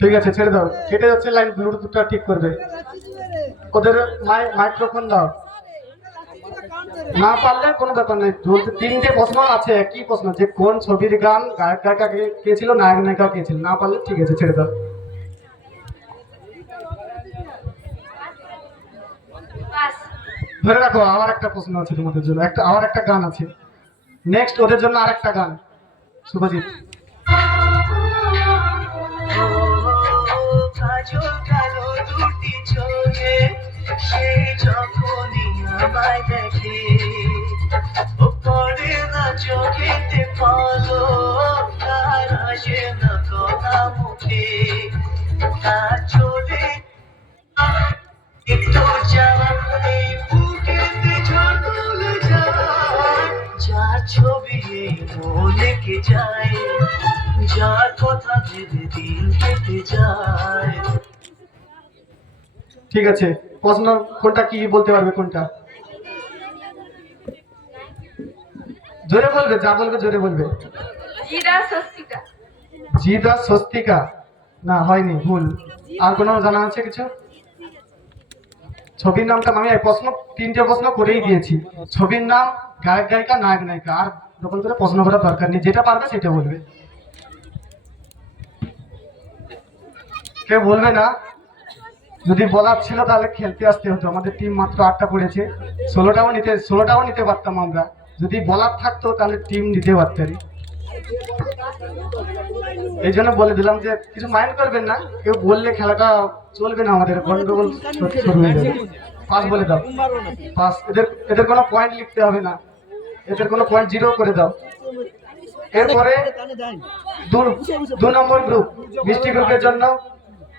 ঠিক আছে, ছেড়ে দাও। কেটে যাচ্ছে লাইন, ব্লুটুথটা ঠিক করবে। ওদের মাইক্রোফোন দাও। না পারলে কোনো ব্যাপার নেই, তিনটে প্রশ্ন আছে, একই প্রশ্ন, যে কোন ছবির গান, গায়ক গায়িকা কে ছিল, নায়ক নায়িকা কে ছিল। না পারলে ঠিক আছে, ছেড়ে দাও। ধরে রাখো, আবার একটা প্রশ্ন আছে তোমাদের জন্য, আবার একটা গান আছে। নেক্সট ওদের জন্য আরেকটা গান। শুভজিৎ। সেই যখনই আমায় দেখে ও পড়ে না চোখেতে পলো, তার আসে না কথা মুখে, তার চলে একটু যাওয়া এই বুকেতে ঝড় যায়, যার ছবি এই মনে কে যায়, যার কথা ভেবে দিন কেটে যায়। ঠিক আছে, প্রশ্ন কোনটা কি বলতে পারবে? কোনটা জোরে বলবে, যা বলবে জোরে বলবে। জিদা স্বস্তিকা। না, হয়নি, ভুল। আর কোনো জানা আছে কিছু? ছবির নামটা আমি প্রশ্ন, তিনটে প্রশ্ন করেই দিয়েছি। ছবির নাম, গায়ক গায়িকা, নায়ক নায়িকা। আর যখন করে প্রশ্ন করার দরকার নেই, যেটা পারবে সেটা বলবে। কেউ বলবে না? যদি বলার ছিল তাহলে খেলতে আসতে হতো। আমাদের টিম মাত্র 8টা পড়েছে, 16টাও নিতে পারতাম আমরা। যদি বলার থাকতো তাহলে টিম নিতে পারতাম। এই জন্য বলে দিলাম যে কিছু মাইন্ড করবেন না, কেউ বললে খেলাটা চলবে না, আমাদের গন্ডগোল শুরু হয়ে যাবে। পাস বলে দাও, পাস। এদের কোনো পয়েন্ট লিখতে হবে না, এদের কোনো পয়েন্ট জিরো করে দাও। এরপরে 2 নম্বর গ্রুপ, মিষ্টি গ্রুপের জন্য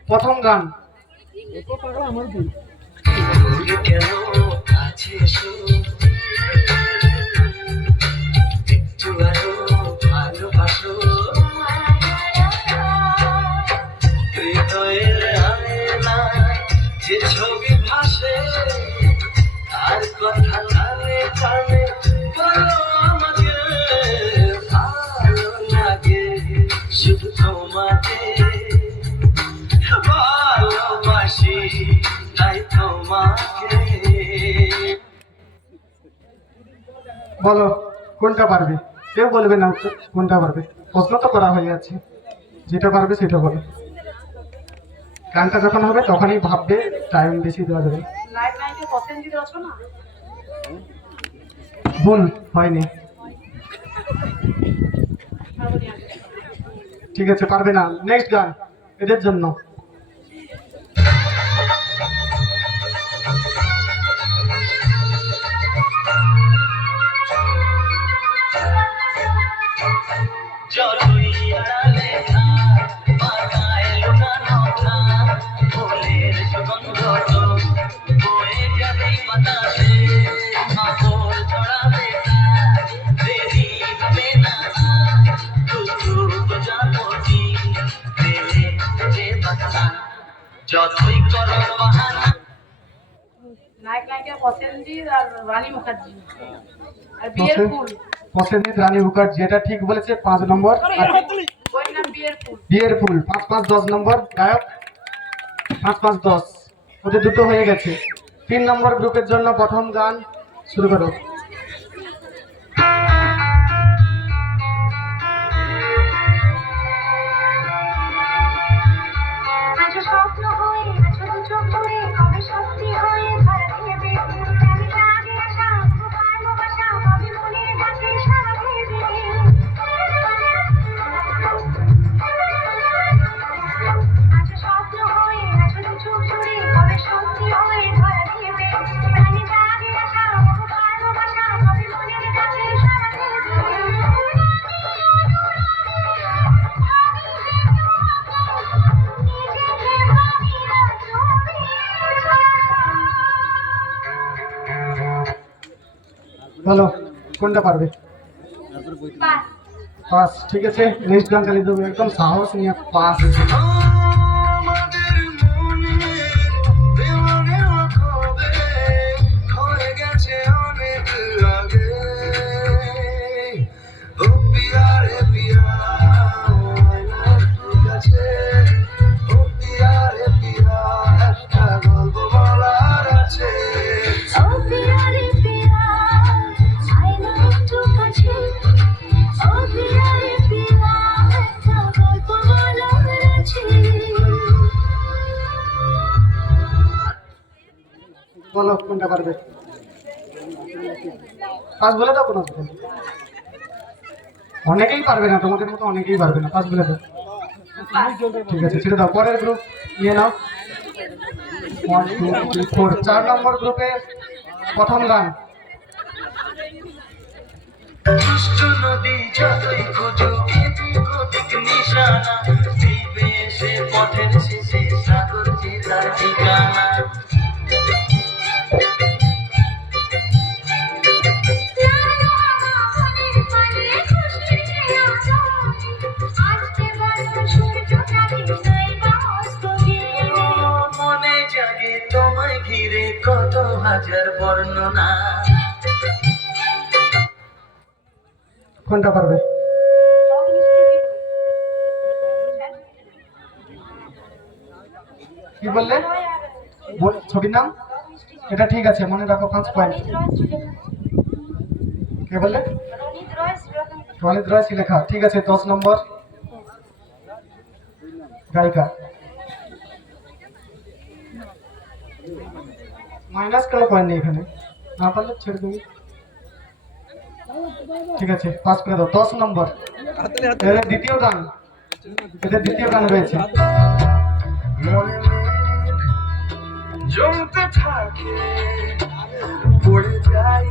প্রথম গান। যে ছবি ভাসে আর কথা কানে কানে বলো আমাকে ভালো লাগে, শুধু তোমাকে ভালোবাসি, তাই তোমাকে। বলো কোনটা পারবে? কেউ বলবে না কোনটা পারবে, প্রশ্ন তো করা হয়ে যাচ্ছে। যেটা পারবে সেটা বলো। গানটা যখন হবে তখনই ভাববে, টাইম বেশি দেওয়া যাবে। ভুল, হয়নি। ঠিক আছে, পারবে না। নেক্সট গান এদের জন্য। যতই আড়ালে থাক, মাথায় লুকানো থাক, ফুলের সুগন্ধ বয়ে যাবে বাতাসে, মাহর ছড়াবে তার, দেরি হবে না আর, টুকরো জানতি দেবে দেবে বাতাসা, যতই করো বাহানা। নায়ক নায়িকা পছন্দির আর রানী মুখার্জি আর বিয়ের ফুল। পছন্দিত রানী মুখার্জি, যেটা ঠিক বলেছে। 5 নম্বর বিয়ের ফুল। 5 5 10 নম্বর গায়ক। 5 5 10, ওদের দুটো হয়ে গেছে। 3 নম্বর গ্রুপের জন্য প্রথম গান শুরু করো। স্বপ্ন হয়ে ছোট চোখ ধরে কবে সত্যি হয়ে ধরা দেবে, আমি আগে আসা ভালোবাসা কবে মনের কাছে সারা দেবে, আজ স্বপ্ন হয়ে ছোট চোখ ধরে কবে সত্যি হয়ে ধরা দেবে, আমি আগে আসা ভালোবাসা কবে মনের কাছে সারা দেবে। বলো কোনটা পারবে? পাস। ঠিক আছে, নেক্সট গান চালিয়ে দেবো। একদম সাহস নিয়ে পাস। আমাদের মনে দেওয়ানে কবে হয়ে গেছে অনেক আগে, ও পিয়া রে পিয়া, তোর কাছে ও কোনটা পারবে? পাঁচ বলে দাও, কোনো অসুবিধা নেই। অনেকেই পারবে না, তোমাদের মতো অনেকেই পারবে না, পাঁচ বলে দাও। ঠিক আছে, ছেড়ে দাও। পরের গ্রুপ নিয়ে নাও। 1 2 3 4 4 নম্বর গ্রুপে প্রথম গান। দুষ্ট নদী যতই খুঁজুক এদিক ওদিক নিশানা, ফিরবে সে পথের শেষে সাগর যে তার ঠিকানা। মনে জাগে তোমায় ঘিরে কত হাজার বর্ণনা। কোনটা পারবে? কি বললে? ছবির নাম? এটা ঠিক আছে, মনে রাখো, 5 পয়েন্ট। কে বললে? রনিত রয় শ্রীলেখা। ঠিক আছে, 10 নম্বর গায়িকা। মাইনাস কোনো পয়েন্ট নেই এখানে, না পারলে ছেড়ে দেবো। ঠিক আছে, পাস করে দাও। 10 নম্বর এদের দ্বিতীয় গান, এদের দ্বিতীয় গান রয়েছে। মনে মেঘ জমতে থাকে, পড়ে যাই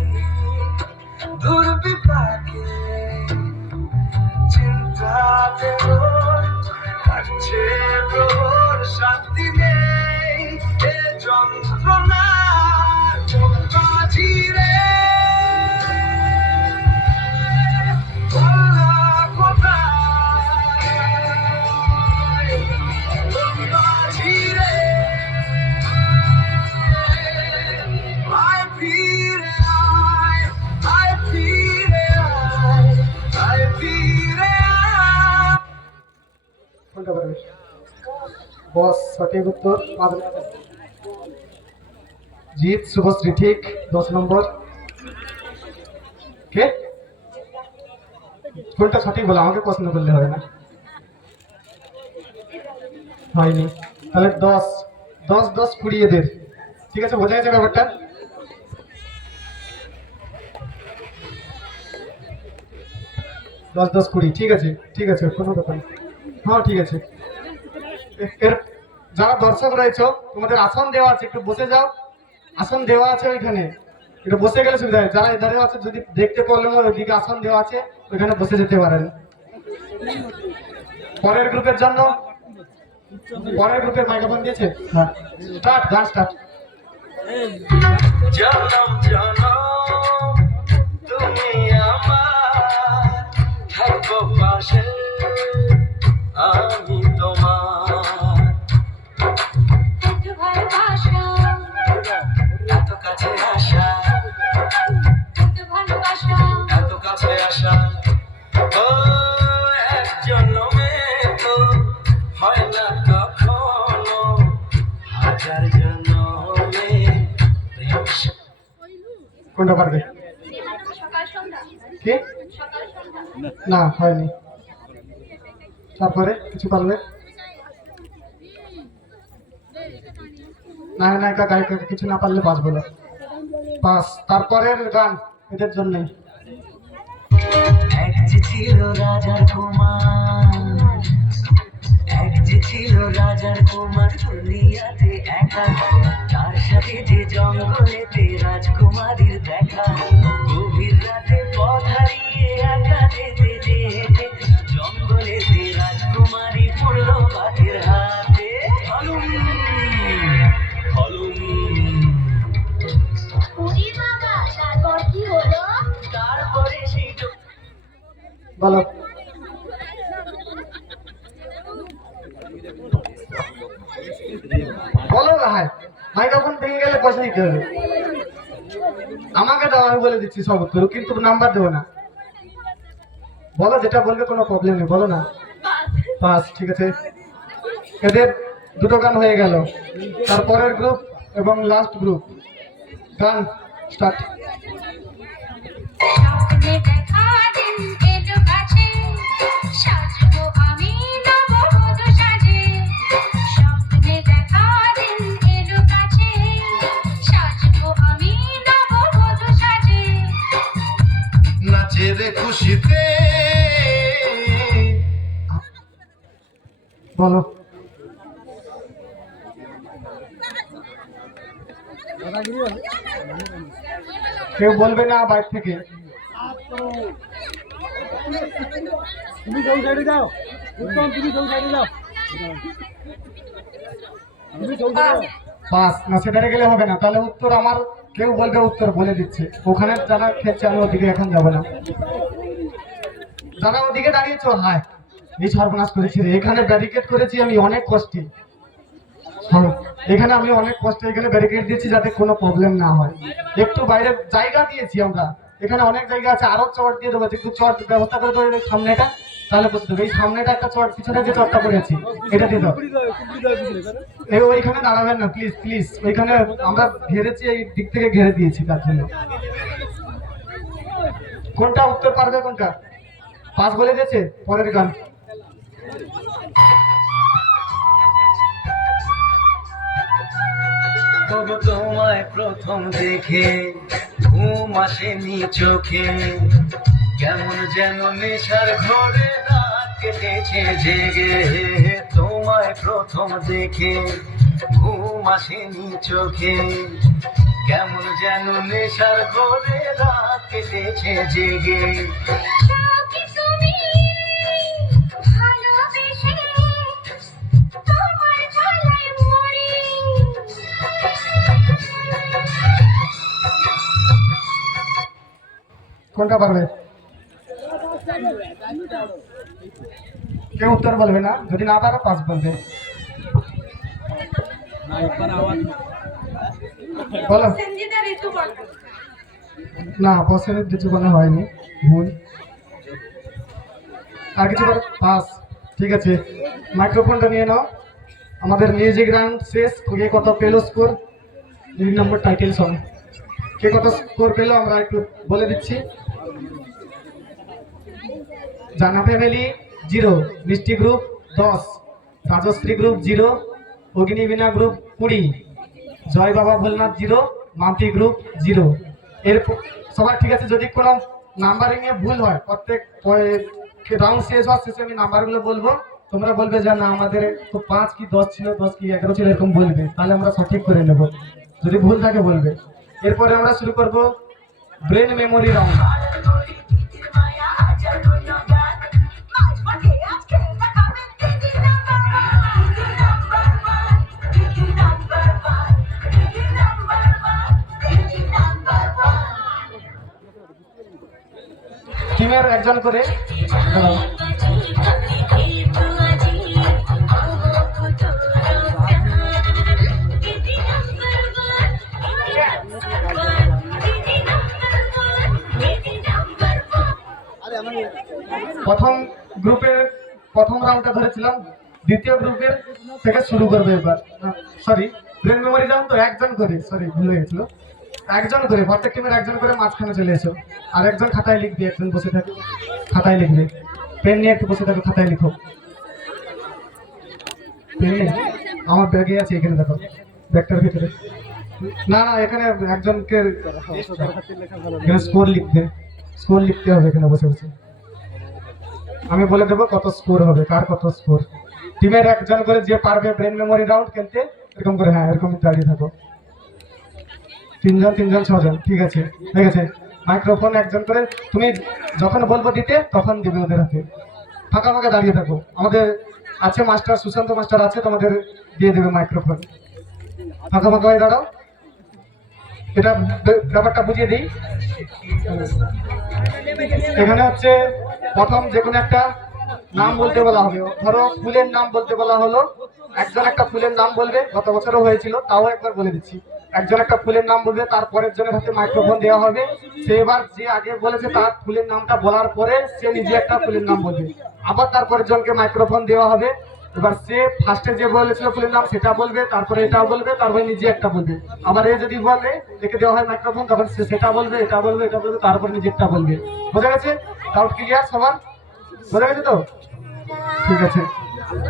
দুর্বিপাকে, চিন্তাতে ওর কাটছে প্রহর, শান্তি নেই এ যন্ত্রণার বাজি রে। বলা কোথায় বাজি রে, আয় ফিরে আয়, আয় ফিরে আয়, আয় ফিরে আয়। কোনটা পারবে? বস সঠিক উত্তর। জিৎ শুভশ্রী, ঠিক। 10 নম্বর। কে? কোনটা সঠিক বলো, আমাকে প্রশ্ন করলে হবে না। হয়নি, তাহলে 10 10 10 20 এদের। ঠিক আছে, বোঝা গেছে ব্যাপারটা? দশ 10 20, ঠিক আছে, ঠিক আছে, কোনো ব্যাপার না। হ্যাঁ ঠিক আছে। এর যারা দর্শক রয়েছে, তোমাদের আসন দেওয়া আছে, একটু বসে যাও। আসন দেওয়া আছে ওইখানে, একটু বসে গেলে সুবিধা হয়। যারা এধারে আছে, যদি দেখতে প্রবলেম হয়, ওইদিকে আসন দেওয়া আছে, ওইখানে বসে যেতে পারেন। পরের গ্রুপের জন্য, পরের গ্রুপের মাইক্রোফোন দিয়েছে। হ্যাঁ, স্টার্ট, গান স্টার্ট। জনম জনম তুমি আমার, থাকবো পাশে আমি তোমার। এত কাছে আসা, এত কাছে আসা, ও এক জন্মে তো হয় না কখনো, হাজার জন্মে প্রেম। কোনটা পারবে? কি? না, হয়নি। তারপরে কিছু পারবে? নায়িকা গায়িকা কিছু না পারলে পাস বলো। পাস। তারপরের গান এদের জন্যই। এক যে ছিল রাজার কুমার, এক যে ছিল রাজার কুমার, দুনিয়াতে একা, তার সাথে যে জঙ্গলেতে রাজকুমারীর দেখা। গভীর রাতে পথ হারিয়ে একা যেতে যেতে, জঙ্গলেতে রাজকুমারী পড়লো বাঘের হাতে। হলুম হলুম, তারপরে সেই বলো। বলো ভাই, মাইক্রোফোন ভেঙে গেলে পয়সা দিতে হবে। আমাকে দাও, আমি বলে দিচ্ছি সব উত্তর, কিন্তু নাম্বার দেবো না। বলো, যেটা বলবে, কোনো প্রবলেম নেই, বলো না। পাস। ঠিক আছে, এদের দুটো গান হয়ে গেল। তারপরের গ্রুপ এবং লাস্ট গ্রুপ, গান স্টার্ট। স্বপ্নে দেখা দিন এলো কাছে, সাজবো নাচে রে খুশিতে। বলো। কেউ বলবে না বাইরে থেকে। পাস না, সেখানে গেলে হবে না, তাহলে উত্তর আমার কেউ বলবে উত্তর বলে দিচ্ছে, ওখানে যারা খেলছে আমি ওদিকে এখন যাবো না। যারা ওদিকে দাঁড়িয়েছ, হায় এই সর্বনাশ করেছি রে, এখানে ব্যারিকেড করেছি আমি অনেক কষ্টে। এখানে আমি অনেক কষ্টে এখানে ব্যারিকেড দিয়েছি যাতে কোনো প্রবলেম না হয়। একটু বাইরে জায়গা দিয়েছি আমরা, এখানে অনেক জায়গা আছে, আরো চট দিয়ে দেবো, একটু চট ব্যবস্থা করে দেবো সামনেটা, তাহলে বুঝতে দেবো। এই সামনেটা একটা চট, পিছনে যে চটটা করেছি এটা দিয়ে দাও। এই ওইখানে দাঁড়াবেন না প্লিজ প্লিজ, ওইখানে আমরা ঘেরেছি, এই দিক থেকে ঘেরে দিয়েছি তার জন্য। কোনটা উত্তর পারবে, কোনটা পাস বলে দিয়েছে? পরের গান। তবু তোমায় প্রথম দেখে ঘুম আসেনি চোখে, কেমন যেন নেশার ঘরে রাত কেটেছে জেগে। তোমায় প্রথম দেখে ঘুম আসেনি চোখে, কেমন যেন নেশার ঘরে রাত কেটেছে জেগে। কাউকে তুমি ভালোবেসে তোমার জ্বালায় মরি। কোনটা পারবে? কেউ উত্তর বলবে না, যদি না পারো পাস বলবে। বলো। সঞ্জিতা ঋতুপর্ণ। না, পছন্দের কিছু কোনো হয়নি, ভুল। আর কিছু করে পাস। ঠিক আছে, মাইক্রোফোনটা নিয়ে নাও। আমাদের মিউজিক রাউন্ড শেষ। কে কত পেলো স্কোর, 2 নম্বর টাইটেল সং, কে কত স্কোর পেলো আমরা একটু বলে দিচ্ছি। জানা family 0, Mishti group 10, Rajashree group 0, Agnibina group 20, জয় বাবা ভোলনাথ 0, মাম্পি গ্রুপ 0। এর সবার ঠিক আছে। যদি কোনো নাম্বারিং এ ভুল হয়, প্রত্যেক রাউন্ড শেষ হওয়ার শেষে আমি নাম্বারগুলো বলবো, তোমরা বলবে যে না আমাদের তো 5 কি 10 ছিল, 10 কি 11 ছিল, এরকম বলবে, তাহলে আমরা সঠিক করে নেব। যদি ভুল থাকে বলবে। এরপরে আমরা শুরু করব ব্রেন মেমোরি রাউন্ড। টিমের একজন করে দাঁড়াও। প্রথম গ্রুপের প্রথম রাউন্ডটা ধরেছিলাম, দ্বিতীয় গ্রুপের থেকে শুরু করবে এবার। সরি, ব্রেন মেমোরি রাউন্ড তো একজন করে, সরি ভুল হয়ে গেছিল। একজন করে, প্রত্যেক টিমের একজন করে মাঝখানে চলে এসো। আর একজন খাতায় লিখবে, একজন বসে থাকে খাতায় লিখবে। পেন নিয়ে একটু বসে থাকো, খাতায় লিখো। পেন নেই? আমার ব্যাগে আছে, এখানে দেখো, ব্যাগটার ভিতরে। না না, এখানে একজনকে স্কোর লিখবে, স্কোর লিখতে হবে এখানে বসে বসে। আমি বলে দেবো কত স্কোর হবে, কার কত স্কোর। টিমের একজন করে যে পারবে ব্রেন মেমোরি রাউন্ড খেলতে, এরকম করে, হ্যাঁ এরকম দাঁড়িয়ে থাকো। 3 জন 3 জন 6 জন, ঠিক আছে, ঠিক আছে। মাইক্রোফোন একজন করে, তুমি যখন বলবো দিতে তখন দিবে ওদের হাতে। ফাঁকা ফাঁকা দাঁড়িয়ে থাকো। আমাদের আছে মাস্টার, সুশান্ত মাস্টার আছে, তোমাদের দিয়ে দেবে মাইক্রোফোন। ফাঁকা ফাঁকা হয়ে দাঁড়াও। এটা ব্যাপারটা বুঝিয়ে দিই। এখানে হচ্ছে প্রথম যে কোনো একটা নাম বলতে বলা হবে। ধরো ফুলের নাম বলতে বলা হলো, একজন একটা ফুলের নাম বলবে, গত বছরও হয়েছিল, তাও একবার বলে দিচ্ছি। একজন একটা ফুলের নাম বলবে, তারপরের জনের হাতে মাইক্রোফোন দেওয়া হবে। সে এবার যে আগে বলেছে তার ফুলের নামটা বলার পরে সে নিজে একটা ফুলের নাম বলবে, আবার তারপরের জনকে মাইক্রোফোন দেওয়া হবে। এবার সে ফার্স্টে যে বলেছিল ফুলের নাম সেটা বলবে, তারপরে এটাও বলবে, তারপরে নিজে একটা বলবে। আবার এ যদি বলে, একে দেওয়া হয় মাইক্রোফোন, তখন সে সেটা বলবে, এটা বলবে, এটা বলবে, তারপরে নিজেরটা বলবে। বোঝা গেছে? ডাউট ক্লিয়ার সবার? বোঝা গেছে তো? ঠিক আছে।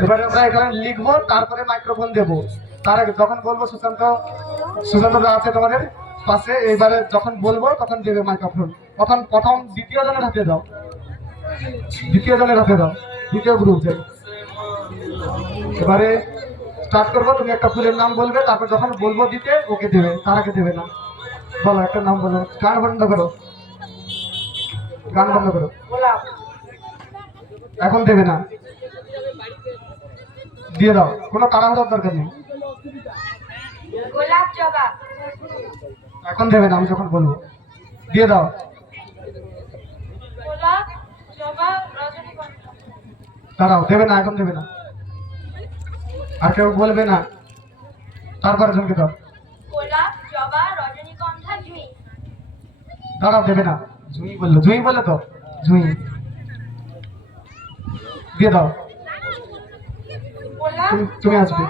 এবারে আমরা এখানে লিখবো, তারপরে মাইক্রোফোন দেবো। তার আগে যখন বলবো সুশান্ত, সুশান্ত দা আছে তোমাদের, পাশে। এবারে যখন বলবো তখন দেবে মাইক্রোফোন। প্রথম দ্বিতীয় জনের হাতে দাও, দ্বিতীয় জনের হাতে দাও, দ্বিতীয় গ্রুপ যে। এবারে স্টার্ট করবো, তুমি একটা ফুলের নাম বলবে, তারপর যখন বলবো দিতে ওকে দেবে, তার আগে দেবে না। বলো একটা নাম বলো, গান বন্ধ করো, গান বন্ধ করো, গোলাপ, এখন দেবে না, দিয়ে দাও, কোনো তাড়াহুড়োর দরকার নেই, গোলাপ জবা, এখন দেবে না, আমি যখন বলবো দিয়ে দাও। গোলাপ জবা, রজনীগন্ধা, দাঁড়াও, দেবে না, এখন দেবে না, আর কেউ বলবে না, তারপরে জনকে দাও। গোলাপ জবা, রজনীগন্ধা, জুঁই, দাঁড়াও, দেবে না, জুঁই বললো, জুঁই বলে তো, জুঁই দিয়ে দাও। গোলাপ তুমি আসবে,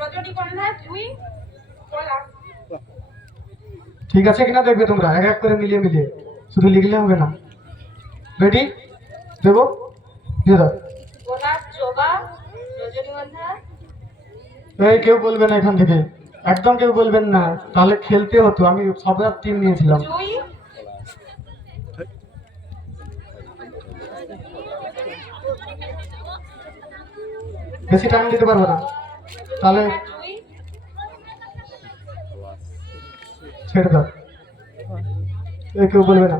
রজনীগন্ধা, জুঁই, গোলাপ। ঠিক আছে কিনা দেখবে তোমরা, এক এক করে মিলিয়ে মিলিয়ে, শুধু লিখলে হবে না। রেডি, দেবো, দিয়ে দাও। গোলাপ জবা, রজনীগন্ধা, এই কেউ বলবে না এখান থেকে, একদম কেউ বলবেন না, তাহলে খেলতে হতো, আমি সবার টিম নিয়েছিলাম। জুঁই, বেশি টাইম দিতে পারবো না, তাহলে জুঁই, ছেড়ে দাও। এই কেউ বলবে না,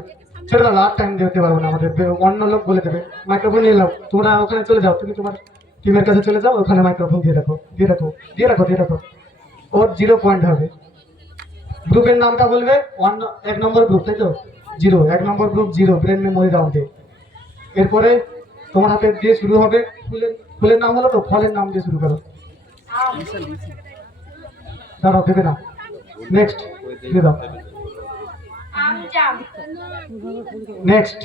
ছেড়ে দাও, আর টাইম দিতে পারবো না, আমাদের অন্য লোক বলে দেবে। মাইক্রোফোন নিয়ে নাও, তোমরা ওখানে চলে যাও, তুমি তোমার টিমের কাছে চলে যাও, ওখানে মাইক্রোফোন দিয়ে রাখো, দিয়ে রাখো, দিয়ে রাখো, দিয়ে রাখো, ওর 0 পয়েন্ট হবে। গ্রুপের নামটা বলবে, 1 নম্বর গ্রুপ, তাই তো, 0, 1 নম্বর গ্রুপ 0, ব্রেন মেমোরি রাউন্ডে। এরপরে তোমার হাতে দিয়ে শুরু হবে, ফুলের নাম হলো তো, ফলের নাম দিয়ে শুরু করো। আম, দাঁড়াও, দেবে না, নেক্সট দিয়ে দাও, আম, জাম, নেক্সট,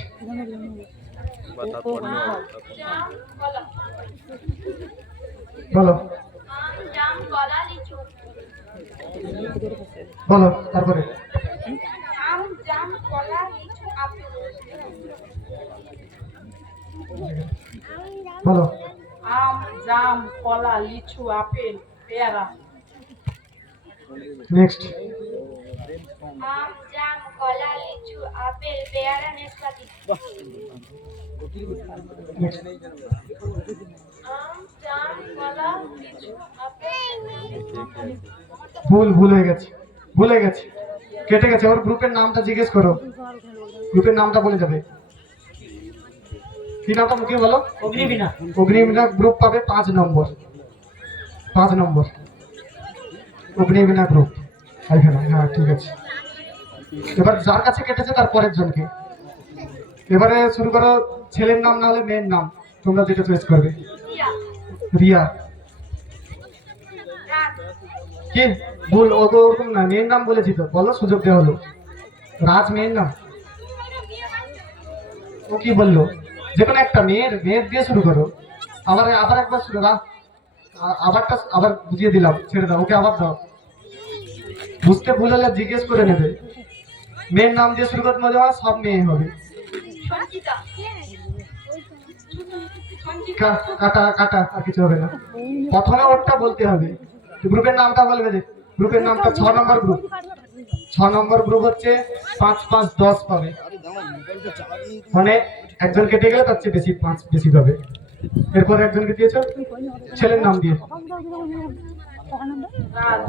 জাম, কলা, বলো, আম, জাম, কলা, লিচু, বলো, তারপরে আম, জাম, কলা, লিচু, আপেল, বলো, আম, জাম, কলা, লিচু, আপেল, পেয়ারা, নেক্সট, আম, জাম, কলা, লিচু, আপেল, পেয়ারা, নাশপাতি, নেক্সট, আম, জাম, কলা, লিচু, আপেল, ভুল হয়ে গেছে, ভুল হয়ে গেছে, কেটে গেছে। ওর গ্রুপের নামটা জিজ্ঞেস করো, গ্রুপের নামটা বলে যাবে। কি নামটা মুখে বলো, অগ্নিবীণা, অগ্নিবীণা গ্রুপ পাবে 5 নম্বর, 5 নম্বর, অগ্নিবীণা গ্রুপ। এখানে, হ্যাঁ ঠিক আছে। এবার যার কাছে কেটেছে তার পরের জনকে। এবারে শুরু করো, ছেলের নাম না হলে মেয়ের নাম, তোমরা যেটা চয়েস করবে। রিয়া, রিয়া, রাত, কি ভুল, ওরকম না, মেয়ের নাম বলেছি তো, বলো, সুযোগ দেওয়া হলো। রাজ মেয়ের নাম, ও কি বললো, যে কোনো একটা মেয়ের দিয়ে শুরু করো। আবার একবার শুরু, আবার বুঝিয়ে দিলাম, ছেড়ে দাও, ওকে আবার দাও। বুঝতে ভুল হলে জিজ্ঞেস করে নেবে। মেয়ের নাম দিয়ে শুরু করতে মজা, সব মেয়ে হবে। সঞ্চিতা, কাটা কাটা, আর কিছু হবে না, প্রথমে ওরটা বলতে হবে। গ্রুপের নামটা বলবে, যে গ্রুপের নামটা 6 নম্বর গ্রুপ, 6 নম্বর গ্রুপ হচ্ছে 5 5 10 পাবে, মানে একজন কেটে গেলে তার চেয়ে বেশি 5 বেশি পাবে। এরপর একজনকে দিয়েছো, ছেলের নাম দিয়ে রাজ,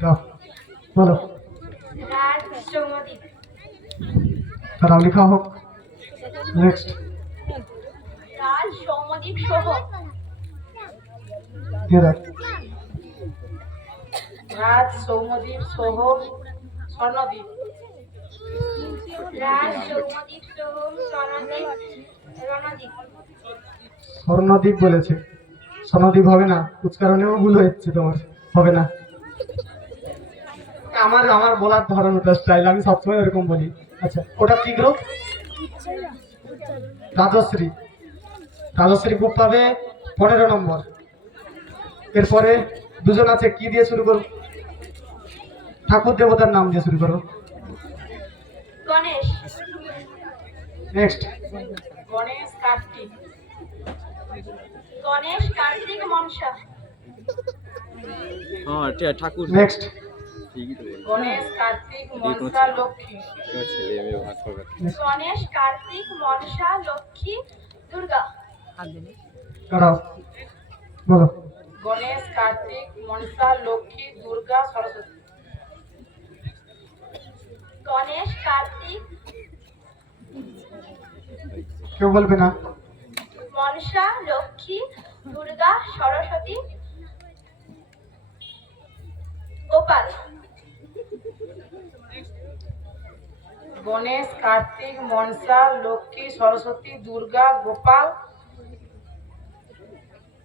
দাও, বলো, রাজ, সৌমদীপ, তারাও লেখা হোক। নেক্সট, রাজ, সৌমদীপ, শোভ, দিয়ে দাও, রাজ, সৌমদীপ, সোহ, স্বর্ণদ্বীপ, রাজ, সৌমদীপ, সোহম, স্বর্ণদ্বীপ, রণদ্বীপ, স্বর্ণদ্বীপ বলেছে, স্বর্ণদ্বীপ হবে না, উচ্চারণেও ভুল হচ্ছে তোমার, হবে না। আমার বলার ধরন, ওটা স্টাইল, আমি সবসময় এরকম বলি। আচ্ছা, ওটা কি গ্রুপ, রাজশ্রী, রাজশ্রী গ্রুপ পাবে 15 নম্বর। এরপরে দুজন আছে, কি দিয়ে শুরু করো, ঠাকুর দেবতার নাম দিয়ে শুরু করো। গণেশ, নেক্সট, গণেশ, কার্তিক, গণেশ, কার্তিক, মনসা, হ্যাঁ ঠাকুর নেক্সট ঠিকই তো গণেশ কার্তিক মনসা লক্ষ্মী ছেলে মেয়ে ভাগ করবে গণেশ কার্তিক মনসা লক্ষ্মী দুর্গা দাঁড়াও বলো গণেশ কার্তিক মনসা লক্ষ্মী দুর্গা সরস্বতী গণেশ কার্তিক কেউ বলবে না মনসা লক্ষ্মী দুর্গা সরস্বতী গোপাল গণেশ কার্তিক মনসা লক্ষ্মী সরস্বতী দুর্গা গোপাল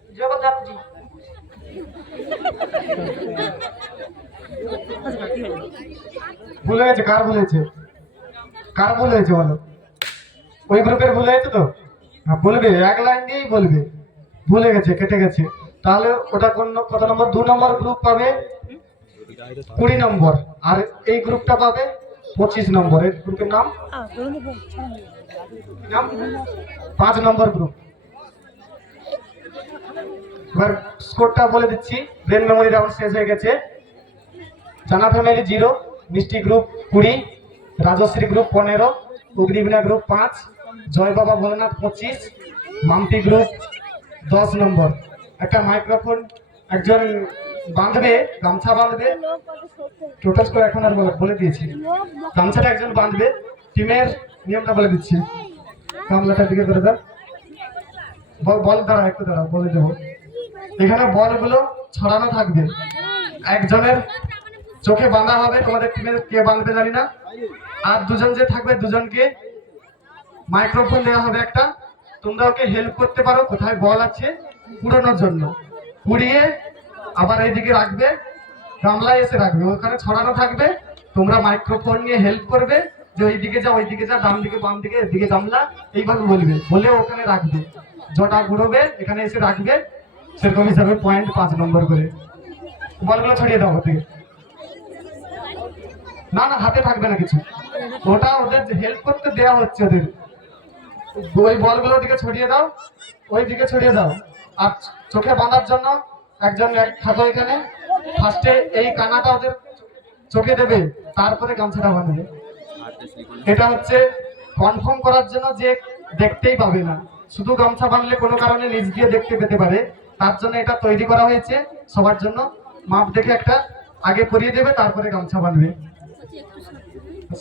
জগদ্ধাত্রী ভুলে গেছে কার ভুল হয়েছে কার ভুল হয়েছে বলো ওই গ্রুপের ভুল হয়েছে তো হ্যাঁ, বলবে এক লাইন দিয়েই বলবে ভুলে গেছে কেটে গেছে তাহলে ওটা কোন কত নম্বর 2 নম্বর গ্রুপ পাবে 20 নম্বর আর এই গ্রুপটা পাবে 25 নম্বর এই গ্রুপের নাম 5 নম্বর গ্রুপ এবার স্কোরটা বলে দিচ্ছি ব্রেন মেমোরি রাউন্ড শেষ হয়ে গেছে জানা family 0 Mishti group 20 Rajashree group 15 Agnibina group 5 জয় বাবা ভোলানাথ 25 মাম্পি গ্রুপ 10 নম্বর একটা মাইক্রোফোন একজন বাঁধবে গামছা বাঁধবে টোটাল স্কোর এখন আর বলে দিয়েছি গামছাটা একজন বাঁধবে টিমের নিয়মটা বলে দিচ্ছি গামলাটার দিকে করে দাও বল দাঁড়া একটু দাঁড়াও বলে দেবো এখানে বলগুলো ছড়ানো থাকবে একজনের চোখে বাঁধা হবে তোমাদের টিমের কে বাঁধবে জানি না আর দুজন যে থাকবে দুজনকে মাইক্রোফোন দেওয়া হবে একটা তোমরা ওকে হেল্প করতে পারো কোথায় বল আছে কুড়ানোর জন্য কুড়িয়ে আবার এইদিকে রাখবে গামলায় এসে রাখবে ওখানে ছড়ানো থাকবে তোমরা মাইক্রোফোন নিয়ে হেল্প করবে যে ওইদিকে যা ওইদিকে যা ডান দিকে বাম দিকে এদিকে গামলা এইভাবে বলবে বলে ওখানে রাখবে জটা ঘুরবে এখানে এসে রাখবে সেরকম হিসাবে পয়েন্ট 5 নম্বর করে বলগুলো ছড়িয়ে দাও থেকে না না হাতে থাকবে না কিছু ওটা ওদের হেল্প করতে দেওয়া হচ্ছে ওদের ওই বলগুলো ওদিকে ছড়িয়ে দাও ওই দিকে ছড়িয়ে দাও আর চোখে বাঁধার জন্য একজন থাকো এখানে ফার্স্টে এই কানাটা ওদের চোখে দেবে তারপরে গামছাটা বাঁধবে এটা হচ্ছে কনফার্ম করার জন্য যে দেখতেই পাবে না শুধু গামছা বাঁধলে কোনো কারণে নিচ দিয়ে দেখতে পেতে পারে তার জন্য এটা তৈরি করা হয়েছে সবার জন্য মাপ দেখে একটা আগে পরিয়ে দেবে তারপরে গামছা বাঁধবে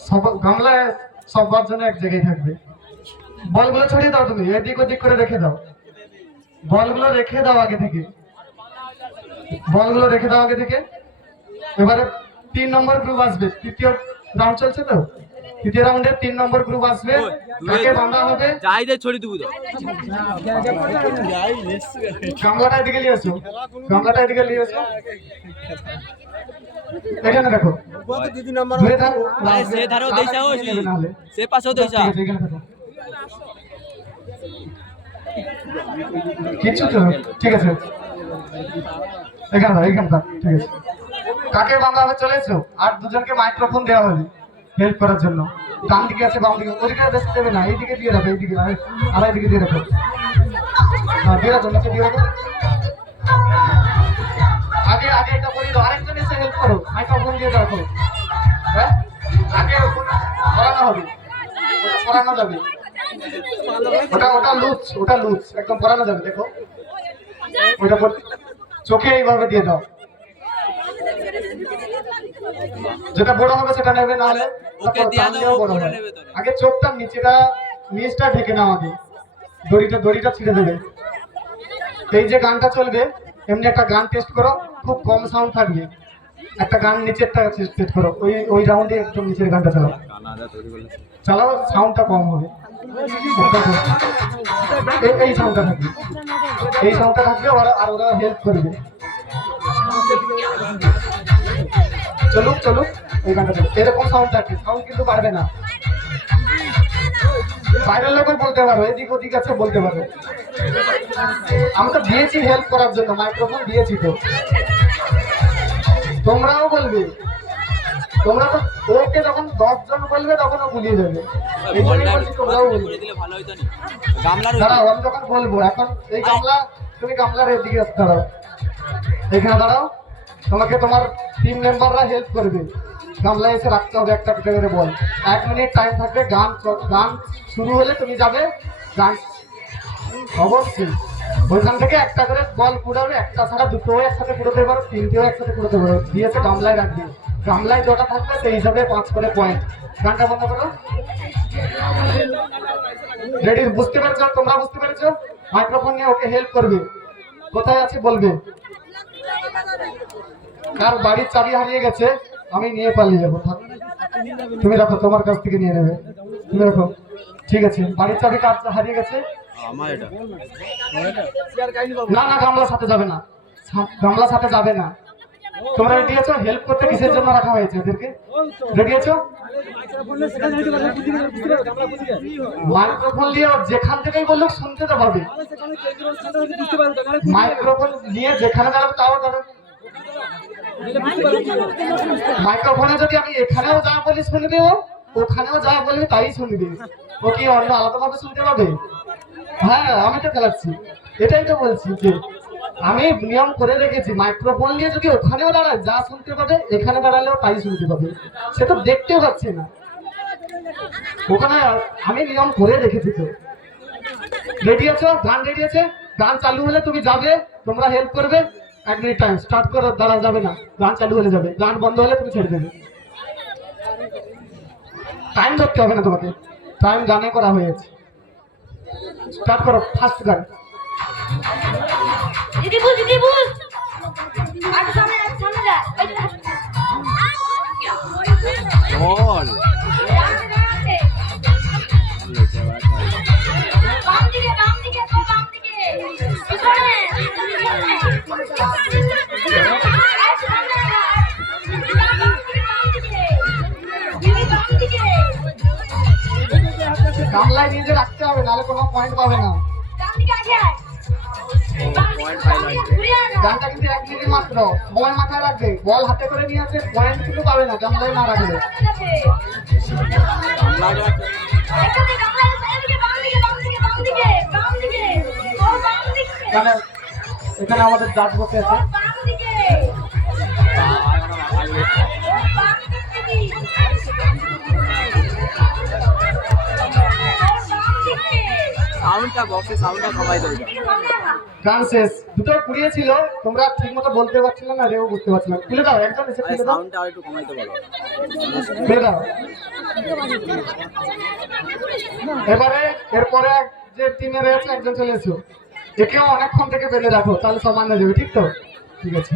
সব গামলায় সবার জন্য এক জায়গায় থাকবে বলগুলো ছড়িয়ে দাও তুমি এদিক ওদিক করে রেখে দাও বলগুলো রেখে দাও আগে থেকে বলগুলো রেখে দাও আগে থেকে এবারে 3 নম্বর গ্রুপ আসবে তৃতীয় রাউন্ড চলছে তো তৃতীয় রাউন্ডে 3 নম্বর গ্রুপ আসবে তাকে বাঁধা হবে যাই দে ছড়ি দেবো তো গামলাটা এদিকে নিয়ে এসো গামলাটা এদিকে নিয়ে এসো এখানে দেখো ঘুরে থাক সে ধারেও দেইছা ওই নাহলে সে পাশেও দেইছা ঠিক আছে, এখানে থাকো কিছু তো ঠিক আছে এখানে থাক ঠিক আছে কাকে বাঁধা হবে চলে এসো আর দুজনকে মাইক্রোফোন দেওয়া হবে হেল্প করার জন্য ডান দিকে আছে বাম দিকে ওদিকে বেশি দেবে না এইদিকে দিয়ে রাখো এইদিকে আর এইদিকে দিয়ে রাখো হ্যাঁ দিয়ে রাখো নিচে দিয়ে রাখো আগে আগে এটা বলি দাও আরেকজন এসে হেল্প করো মাইক্রোফোন দিয়ে রাখো হ্যাঁ আগে পড়ানো হবে পড়ানো যাবে ওটা লুজ একদম পড়ানো যাবে দেখো ওটা চোখে এইভাবে দিয়ে দাও যেটা বড় হবে সেটা নেবে নাহলে ওকে দিয়া দাও বড় ওটা হবে নেবে তো আগে চোখটা নিচটা ঢেকে নাও আগে দড়িটা ছিঁড়ে দেবে এই যে গানটা চলবে এমনি একটা গান টেস্ট করো খুব কম সাউন্ড থাকবে একটা গান নিচেরটা টেস্ট করো ওই রাউন্ডে একদম নিচের গানটা চালাও চালাও সাউন্ডটা কম হবে এই সাউন্ডটা থাকবে এই সাউন্ডটা থাকবে আর ওরা হেল্প করবে চলুক এই গানটা এরকম সাউন্ড থাকবে সাউন্ড কিন্তু পারবে না বাইরের লোকও বলতে পারো এদিক ওদিক আছে বলতে পারো আমি তো দিয়েছি হেল্প করার জন্য মাইক্রোফোন দিয়েছি তো তোমরাও বলবে তোমরা তো ওকে যখন 10 জন বলবে তখন ও ভুলিয়ে যাবে এই জন্যই বলছি তোমরাও বলবে দিলে ভালো হইতো না গামলার দাঁড়াও আমি যখন বলবো এখন এই গামলা তুমি গামলার এদিকে দাঁড়াও এখানে দাঁড়াও তোমাকে তোমার টিম মেম্বাররা হেল্প করবে। গামলায় এসে রাখতে হবে একটা করে বল। 1 মিনিট টাইম থাকবে। গান শুরু হলে তুমি যাবে, গান অবশ্যই ওইখান থেকে একটা করে বল কুড়াবে, একটা ছাড়া দুটোও একসাথে কুড়োতে পারো, তিনটেও একসাথে কুড়োতে পারো। দিয়েছে গামলায় রাখবে, গামলায় যটা থাকবে সেই হিসাবে 5 করে পয়েন্ট। গানটা বন্ধ করো। রেডি? বুঝতে পেরেছো? তোমরা বুঝতে পেরেছো? মাইক্রোফোন নিয়ে ওকে হেল্প করবে। কোথায় আছে বলবে। কার বাড়ির চাবি হারিয়ে গেছে আমি নিয়ে পালিয়ে যাবো, থাক। তুমি রাখো, তোমার কাছ থেকে নিয়ে নেবে, তুমি রাখো। ঠিক আছে, বাড়ির চাবি কার হারিয়ে গেছে? আমার এটা না না, গামলার সাথে যাবে না, গামলার সাথে যাবে না। তোমরা রেডি আছো? হেল্প করতে কিসের জন্য রাখা হয়েছে ওদেরকে? রেডি আছো? মাইক্রোফোন নিয়ে যেখান থেকেই বললো শুনতে তো পাবে। মাইক্রোফোন নিয়ে যেখানে দাঁড়াবে তাও দাঁড়াবে। মাইক্রোফোনে যদি আমি এখানেও যা বলি শুনবে, ও ওখানেও যা বলবে তাই শুনবে। ও কি অন্য আলাদাভাবে শুনতে পাবে? হ্যাঁ, আমি তো খেলাচ্ছি, এটাই তো বলছি যে আমি নিয়ম করে রেখেছি। মাইক্রোফোন নিয়ে যদি ওখানেও দাঁড়ায় যা শুনতে পাবে, এখানে দাঁড়ালেও তাই শুনতে পাবে। সে তো দেখতেও পাচ্ছে না, ওখানে আমি নিয়ম করে রেখেছি। তো রেডি আছো? গান রেডি আছে? গান চালু হলে তুমি যাবে, তোমরা হেল্প করবে। 1 মিনিট টাইম স্টার্ট করে দাঁড়া যাবে না, গান চালু হলে যাবে। গান বন্ধ হলে তুমি ছেড়ে দেবে। টাইম ধরতে হবে না তোমাকে, টাইম গানে করা হয়েছে। স্টার্ট করো ফার্স্ট গান। দিদি বুঝ আর সামনে যা। বল বাম দিকে পিছনে গামলায় নিজে রাখতে হবে, নাহলে কোনো পয়েন্ট পাবে না। গানটা কিন্তু 1 মিনিট মাত্র সময় মাথায় রাখবে। বল হাতে করে নিয়ে আসে, পয়েন্ট কিন্তু পাবে না গামলায় না রাখলে। এখানে আমাদের জাজ বসে আছে। সাউন্ডটা বক্সে সাউন্ডটা কমাই দাও। গান শেষ। দুটো কুড়িয়েছিল, তোমরা ঠিক মতো বলতে পারছিলে না, রেও বুঝতে পারছিল না। খুলে দাও, একদম এসে খুলে দাও, সাউন্ডটা আরেকটু কমাইতে বলো। খুলে দাও। এবারে এরপরে যে টিমে রয়েছে একজন চলে এসো, একেও অনেকক্ষণ থেকে বেঁধে রাখো, তাহলে সমান হয়ে যাবে। ঠিক তো? ঠিক আছে,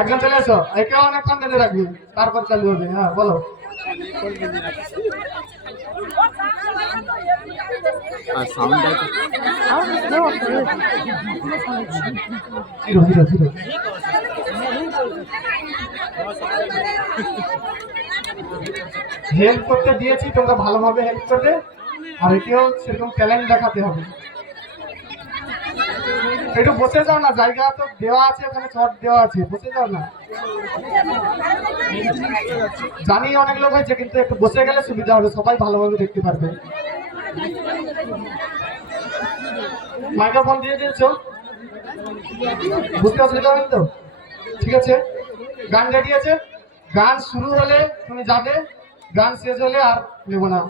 একজন চলে এসো, একেও অনেকক্ষণ বেঁধে রাখবি, তারপর চালু হবে। হ্যাঁ বলো। আর সাউন্ডটা জিরো জিরো জিরো। হেল্প করতে দিয়েছি, তোমরা ভালোভাবে হেল্প করবে। আর একেও সেরকম ট্যালেন্ট দেখাতে হবে। একটু বসে যাও না, জায়গা তো দেওয়া আছে, ওখানে চট দেওয়া আছে, বসে যাও না। জানি অনেক লোক হয়েছে, কিন্তু একটু বসে গেলে সুবিধা হবে, সবাই ভালোভাবে দেখতে পারবে। মাইক্রোফোন দিয়ে দিয়েছো, বুঝতে অসুবিধা হবে তো? ঠিক আছে, গান রেডি আছে। গান শুরু হলে তুমি যাবে, গান শেষ হলে আর নেবো না।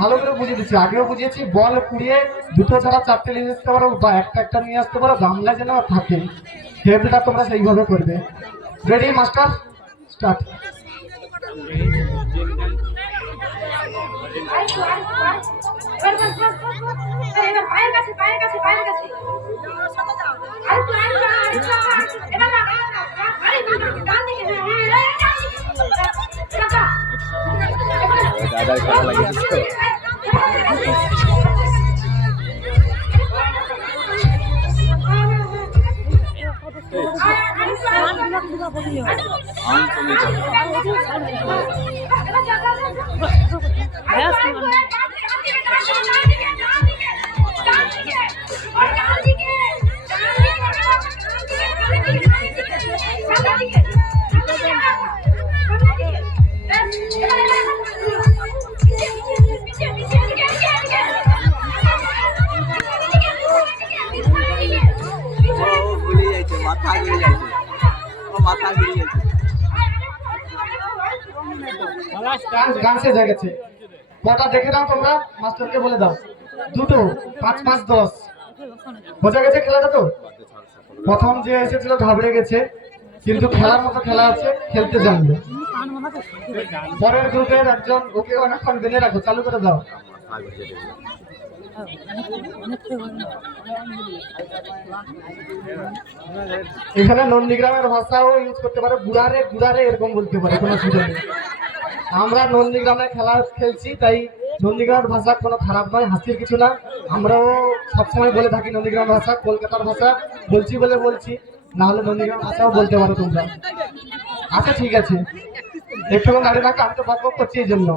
ভালো করে বুঝিয়ে দিচ্ছি, আগেও বুঝিয়েছি। বল কুড়িয়ে দুটো ছাড়া 4টে নিয়ে আসতে পারো, বা একটা নিয়ে আসতে পারো, গামলা যেন থাকে। হেল্পটা তোমরা সেইভাবে করবে। Ready master, start. দাদার খেলা লাগিয়েছিস তো? মাথা ঘুরে যাচ্ছে, ও মাথা গান শেষ হয়ে গেছে। কটা দেখে দাও তোমরা, মাস্টারকে বলে দাও। দুটো, 5 5 10। বোঝা গেছে খেলাটা তো? প্রথম যে এসেছিল ঘাবড়ে গেছে, কিন্তু খেলার মতো খেলা আছে, খেলতে জানবে। পরের গ্রুপের একজন, ওকে অনেকক্ষণ বেঁধে রাখো, চালু করে দাও। এখানে নন্দীগ্রামের ভাষাও ইউজ করতে পারে, বুড়ারে বুড়ারে এরকম বলতে পারে, কোনো অসুবিধা নেই। আমরা নন্দীগ্রামে খেলা খেলছি, তাই নন্দীগ্রামের ভাষা কোনো খারাপ নয়, হাসির কিছু না। আমরাও সবসময় বলে থাকি নন্দীগ্রাম ভাষা, কলকাতার ভাষা বলছি বলে বলছি, না হলে নন্দীগ্রাম ভাষাও বলতে পারো তোমরা। আচ্ছা ঠিক আছে, একটু দাঁড়িয়ে থাকো, আমি তো বক বক করছি এই জন্য,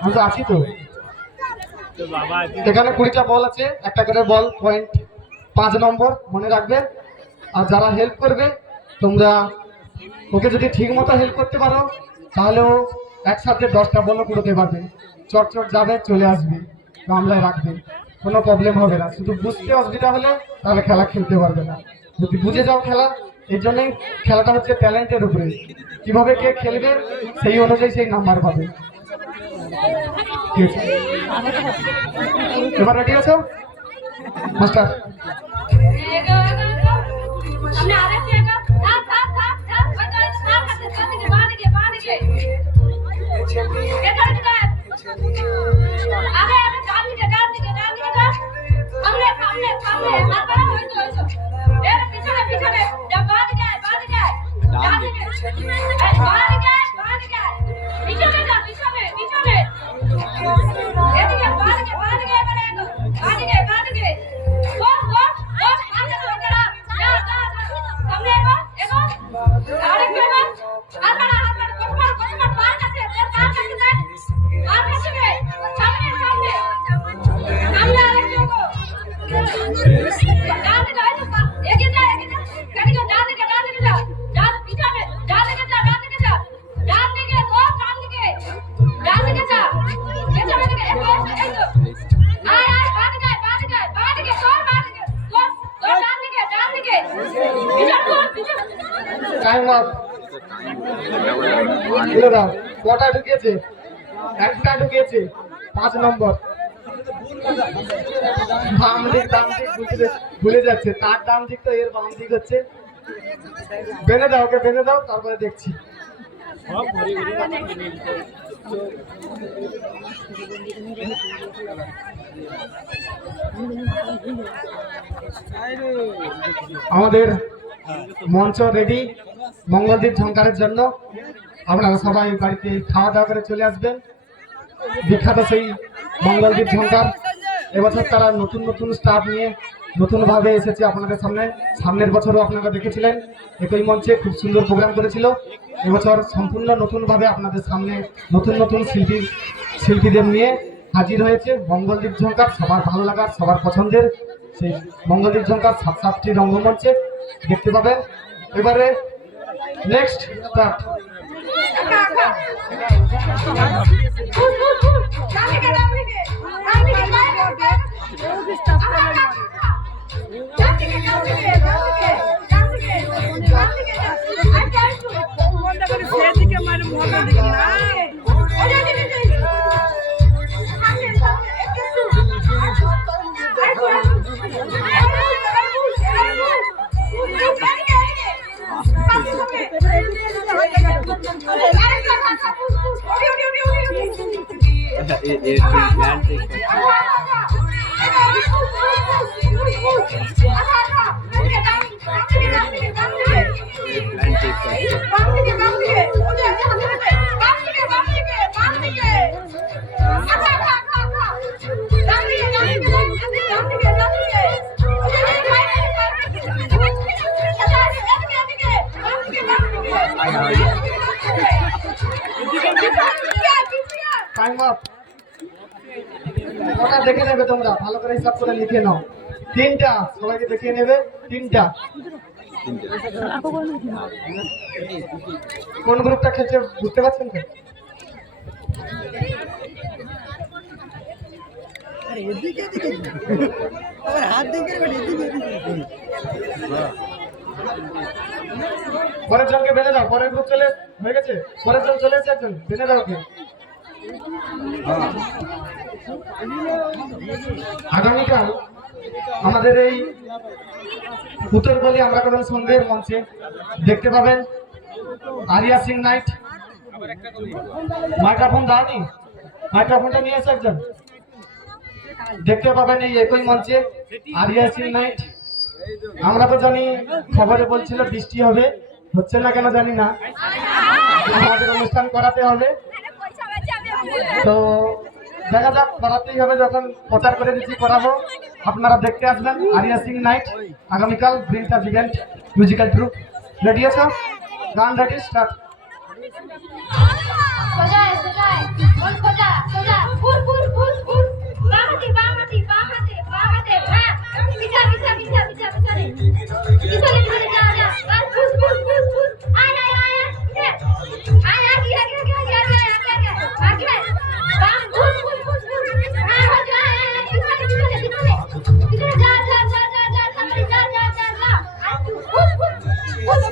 আমি তো আছি তো। এখানে 20টা বল আছে, একটা করে বল, পয়েন্ট 5 নম্বর, মনে রাখবে। আর যারা হেল্প করবে, তোমরা ওকে যদি ঠিক মতো হেল্প করতে পারো, তাহলেও একসাথে 10টা বলও কুড়োতে পারবে। চট চট যাবে, চলে আসবে, গামলায় রাখবে, কোনো প্রবলেম হবে না। শুধু বুঝতে অসুবিধা হলে তাহলে খেলা খেলতে পারবে না। যদি বুঝে যাও খেলা, এই জন্যই খেলাটা হচ্ছে ট্যালেন্টের উপরে, কিভাবে কে খেলবে সেই অনুযায়ী সেই নাম্বার পাবে। ঠিক আছে, এবার রেডি আছো মাস্টার? हमने आगे किया था था था था बताओ स्टार करते चलने के बाद के ये कर दिया आगे आगे डाल दिया हमने हाथ पर हो तो ये पीछे जब बाद गए डाल दिया बाद गए पीछे में ये देखिए बाद गए वो आगे तो करा हमने एगो आरे के हाथ पार करते हैं पार करते हैं पार करते हैं सामने हमने आरे के को डाल दे एक ही कड़ी को डाल दे डाल पीछे में डाल दे दो काम देंगे ये चले गए एक आय बाद गए डाल देंगे টাইম আপ। বলে দাও কটা ঢুকিয়েছে? একটা ঢুকিয়েছে, 5 নম্বর। বাম দিক ডান দিক ভুলে যাচ্ছে, তার ডান দিক তো এর বাম দিক হচ্ছে। বেঁধে দাও, ওকে বেঁধে দাও, তারপরে দেখছি। আমাদের মঞ্চ রেডি মঙ্গলদ্বীপ ঝংকারের জন্য। আপনারা সবাই বাড়িতে খাওয়া দাওয়া করে চলে আসবেন। বিখ্যাত সেই মঙ্গলদ্বীপ ঝংকার, এবছর তারা নতুন নতুন স্টাফ নিয়ে নতুনভাবে এসেছে আপনাদের সামনে। সামনের বছরও আপনারা দেখেছিলেন একই মঞ্চে খুব সুন্দর প্রোগ্রাম করেছিল। এবছর সম্পূর্ণ নতুনভাবে আপনাদের সামনে নতুন নতুন শিল্পীদের নিয়ে হাজির হয়েছে মঙ্গলদ্বীপ ঝংকার। সবার ভালো লাগার, সবার পছন্দের সেই মঙ্গলদ্বীপ ঝংকার 7টি রঙ্গমঞ্চে দেখতে পাবেন। এবারে নেক্সট স্টার্ট। সেদিকে মানে মজা দেখি না টাইম আপ। ওটা দেখে নেবে তোমরা, ভালো করে হিসাব করে লিখে নাও। 3টা সবাইকে দেখিয়ে নেবে, 3টা। কোন গ্রুপটা খেলছে বুঝতে পারছেন তো? পরের জনকে বেঁধে দাও, পরের গ্রুপ চলে হয়ে গেছে, পরের জন চলে এসেছে একজন, বেঁধে দাও ওকে। আগামীকাল আমাদের এই উত্তরবলি আমরা কদম সন্ধ্যের মঞ্চে দেখতে পাবেন আরিয়া সিং নাইট। মাইক্রোফোন দাওনি, মাইক্রোফোনটা নিয়ে এসে একজন। দেখতে পাবেন এই একই মঞ্চে আরিয়া সিং নাইট। আমরা তো জানি খবরে বলছিল বৃষ্টি হবে, হচ্ছে না কেন জানি না। আমাদের অনুষ্ঠান করাতে হবে, তো দেখা যাক, করাতেই হবে। যখন প্রচার করে দিচ্ছি করাবো, আপনারা দেখতে আসবেন আরিয়া সিং নাইট আগামীকাল green touch event musical troupe. Ready আছো? গান রেডি, স্টার্ট। সোজা সোজা বল সোজা সোজা ফুল ফুল ফুল ফুল বামাতে বামাতে বামাতে বামাতে হ্যাঁ পিছা পিছা পিছা পিছা পিছনে পিছনে পিছনে যা যা আর ফুল ফুল ফুল ফুল আয় আয় আয় আয় আগে আগে আগে আগে আগে আগে বাম ফুল ফুল ফুল ফুল হ্যাঁ হো যা পিছনে পিছনে পিছনে পিছনে যা যা যা যা যা সামনে যা যা যা যা আর ফুল ফুল ফুল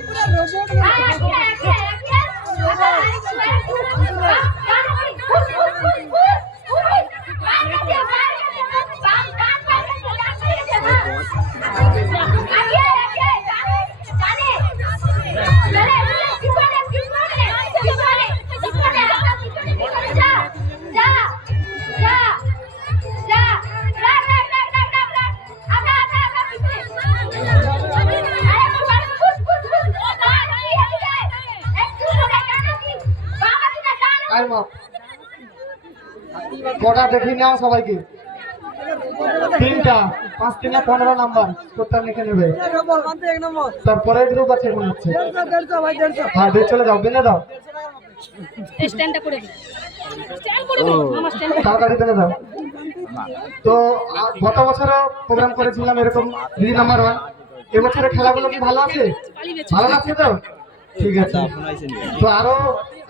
পুরো রোবট আগে আগে আগে কটা দেখে নাও সবাইকে। 3টা 5 3 15 নাম্বার স্কোরটা লিখে নেবে। তারপরে গ্রুপ আছে মনে হচ্ছে। হ্যাঁ বের চলে যাও, বেনে দাও, স্ট্যান্ডটা করে দিই, স্ট্যান্ড করে দিই, মামা স্ট্যান্ড। তাড়াতাড়ি বেনে দাও। তো গত বছরও প্রোগ্রাম করেছিলাম এরকম দিদি নাম্বার 1। এবছরের খেলাগুলো কি ভালো আছে? ভালো লাগছে তো? ঠিক আছে। তো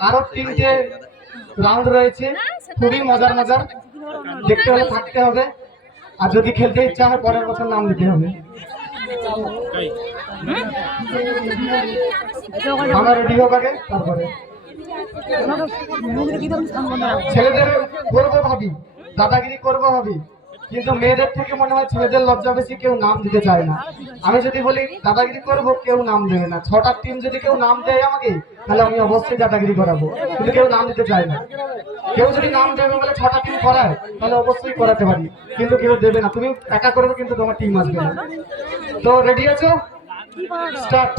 আরো 3টে রাউন্ড রয়েছে, খুবই মজার মজার। দেখতে হলে থাকতে হবে, আর যদি খেলতে ইচ্ছা হয় পরের বছর নাম দিতে হবে। আমরা রেডি হোক আগে, তারপরে ছেলেদের করবো ভাবি, দাদাগিরি করবো ভাবি, কিন্তু মেয়েদের থেকে মনে হয় ছেলেদের লজ্জা বেশি, কেউ নাম দিতে চায় না। আমি যদি বলি দাদাগিরি করবো, কেউ নাম দেবে না। 6টা টিম যদি কেউ নাম দেয় আমাকে, তাহলে আমি অবশ্যই দাদাগিরি করাবো, কিন্তু কেউ নাম দিতে চায় না। কেউ যদি নাম দেবে বলে 6টা টিম করায়, তাহলে অবশ্যই করাতে পারি, কিন্তু কেউ দেবে না। তুমি একা করবে, কিন্তু তোমার টিম আসবে না। তো রেডি আছো? স্টার্ট।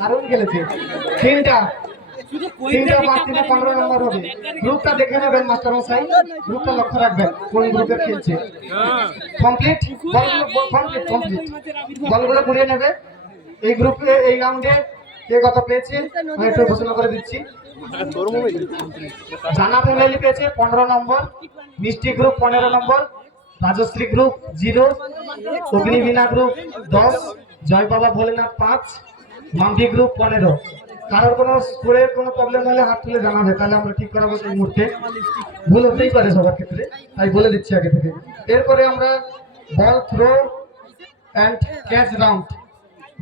দারুণ খেলেছে। 3টা 5 3 15 নম্বর হবে। গ্রুপটা দেখে নেবেন মাস্টার মশাই, গ্রুপটা লক্ষ্য রাখবেন কোন গ্রুপে খেলছে। Complete, complete. বলগুলো ঘুরিয়ে নেবে। এই গ্রুপে এই রাউন্ডে কে কত পেয়েছে আমি একটু ঘোষণা করে দিচ্ছি। জানা ফ্যামিলি পেয়েছে 15 নম্বর, মিষ্টি গ্রুপ 15 নম্বর, রাজশ্রী গ্রুপ 0, অগ্নিবীণা গ্রুপ 10, জয় বাবা ভোলেনাথ 5, মাম্পি গ্রুপ 15। কারোর কোনো স্কোরের কোনো প্রবলেম হলে হাত তুলে জানাবে, তাহলে আমরা ঠিক করাবো সেই মুহূর্তে। ভুল হতেই পারে সবার ক্ষেত্রে, তাই বলে দিচ্ছি আগে থেকে। এরপরে আমরা ball throw and catch round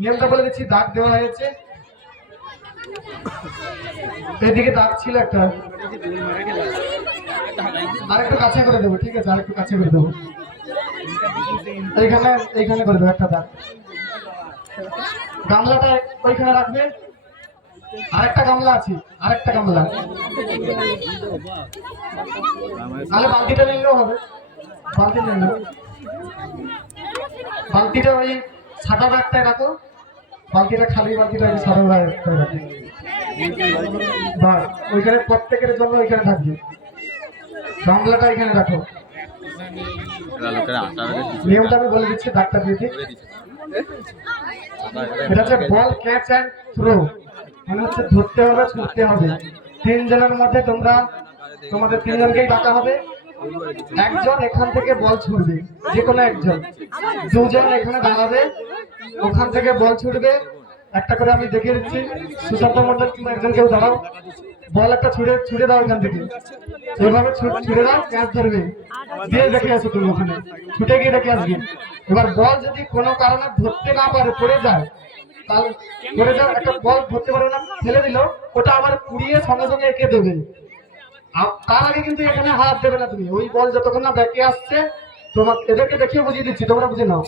নিয়মটা বলে দিচ্ছি। দাগ দেওয়া হয়েছে, এদিকে দাগ ছিল একটা, আরেকটু কাছে করে দেবো। ঠিক আছে, আরেকটু কাছে করে দেবো। এইখানে করে দেবো একটা দাগ। গামলাটা ওইখানে রাখবে। আরেকটা গামলা আছে, আরেকটা গামলা, তাহলে বালতিটা নিলেও হবে। বালতি নিলে বালতিটা ওই সাদা ব্যাগটায় রাখো, বালতিটা খালি বালতিটা ওই সাদা ব্যাগটায় রাখো। বাস ওইখানে প্রত্যেকের জন্য ওইখানে থাকবে। গামলাটা এখানে রাখো। নিয়মটা আমি বলে দিচ্ছি, ডাক্তার দিয়েছি। এটা হচ্ছে বল ক্যাচ অ্যান্ড থ্রো, মানে হচ্ছে ধরতে হবে, ছুটতে হবে। তিনজনের মধ্যে তোমাদের তিনজনকেই ডাকা হবে। একজন এখান থেকে বল ছুটবে, যে কোনো একজন। দুজন এখানে দাঁড়াবে, ওখান থেকে বল ছুটবে। একটা করে আমি দেখিয়ে দিচ্ছি। সুশান্ত মন্ডল কিংবা একজন কেউ দাঁড়াও, বল একটা ছুড়ে দাও এখান থেকে। এভাবে ছুড়ে দাও, ক্যাচ ধরবে, দিয়ে দেখে আসো তুমি ওখানে, ছুটে গিয়ে দেখে আসবে। এবার বল যদি কোনো কারণে ধরতে না পারে, পড়ে যায়, তাহলে পড়ে যাও, একটা বল ধরতে পারবে না, ফেলে দিল, ওটা আবার কুড়িয়ে সঙ্গে সঙ্গে এঁকে দেবে। তার আগে কিন্তু এখানে হাত দেবে না তুমি। ওই বল যতক্ষণ না ব্যাকে আসছে, তোমার এদেরকে দেখিয়ে বুঝিয়ে দিচ্ছি, তোমরা বুঝে নাও।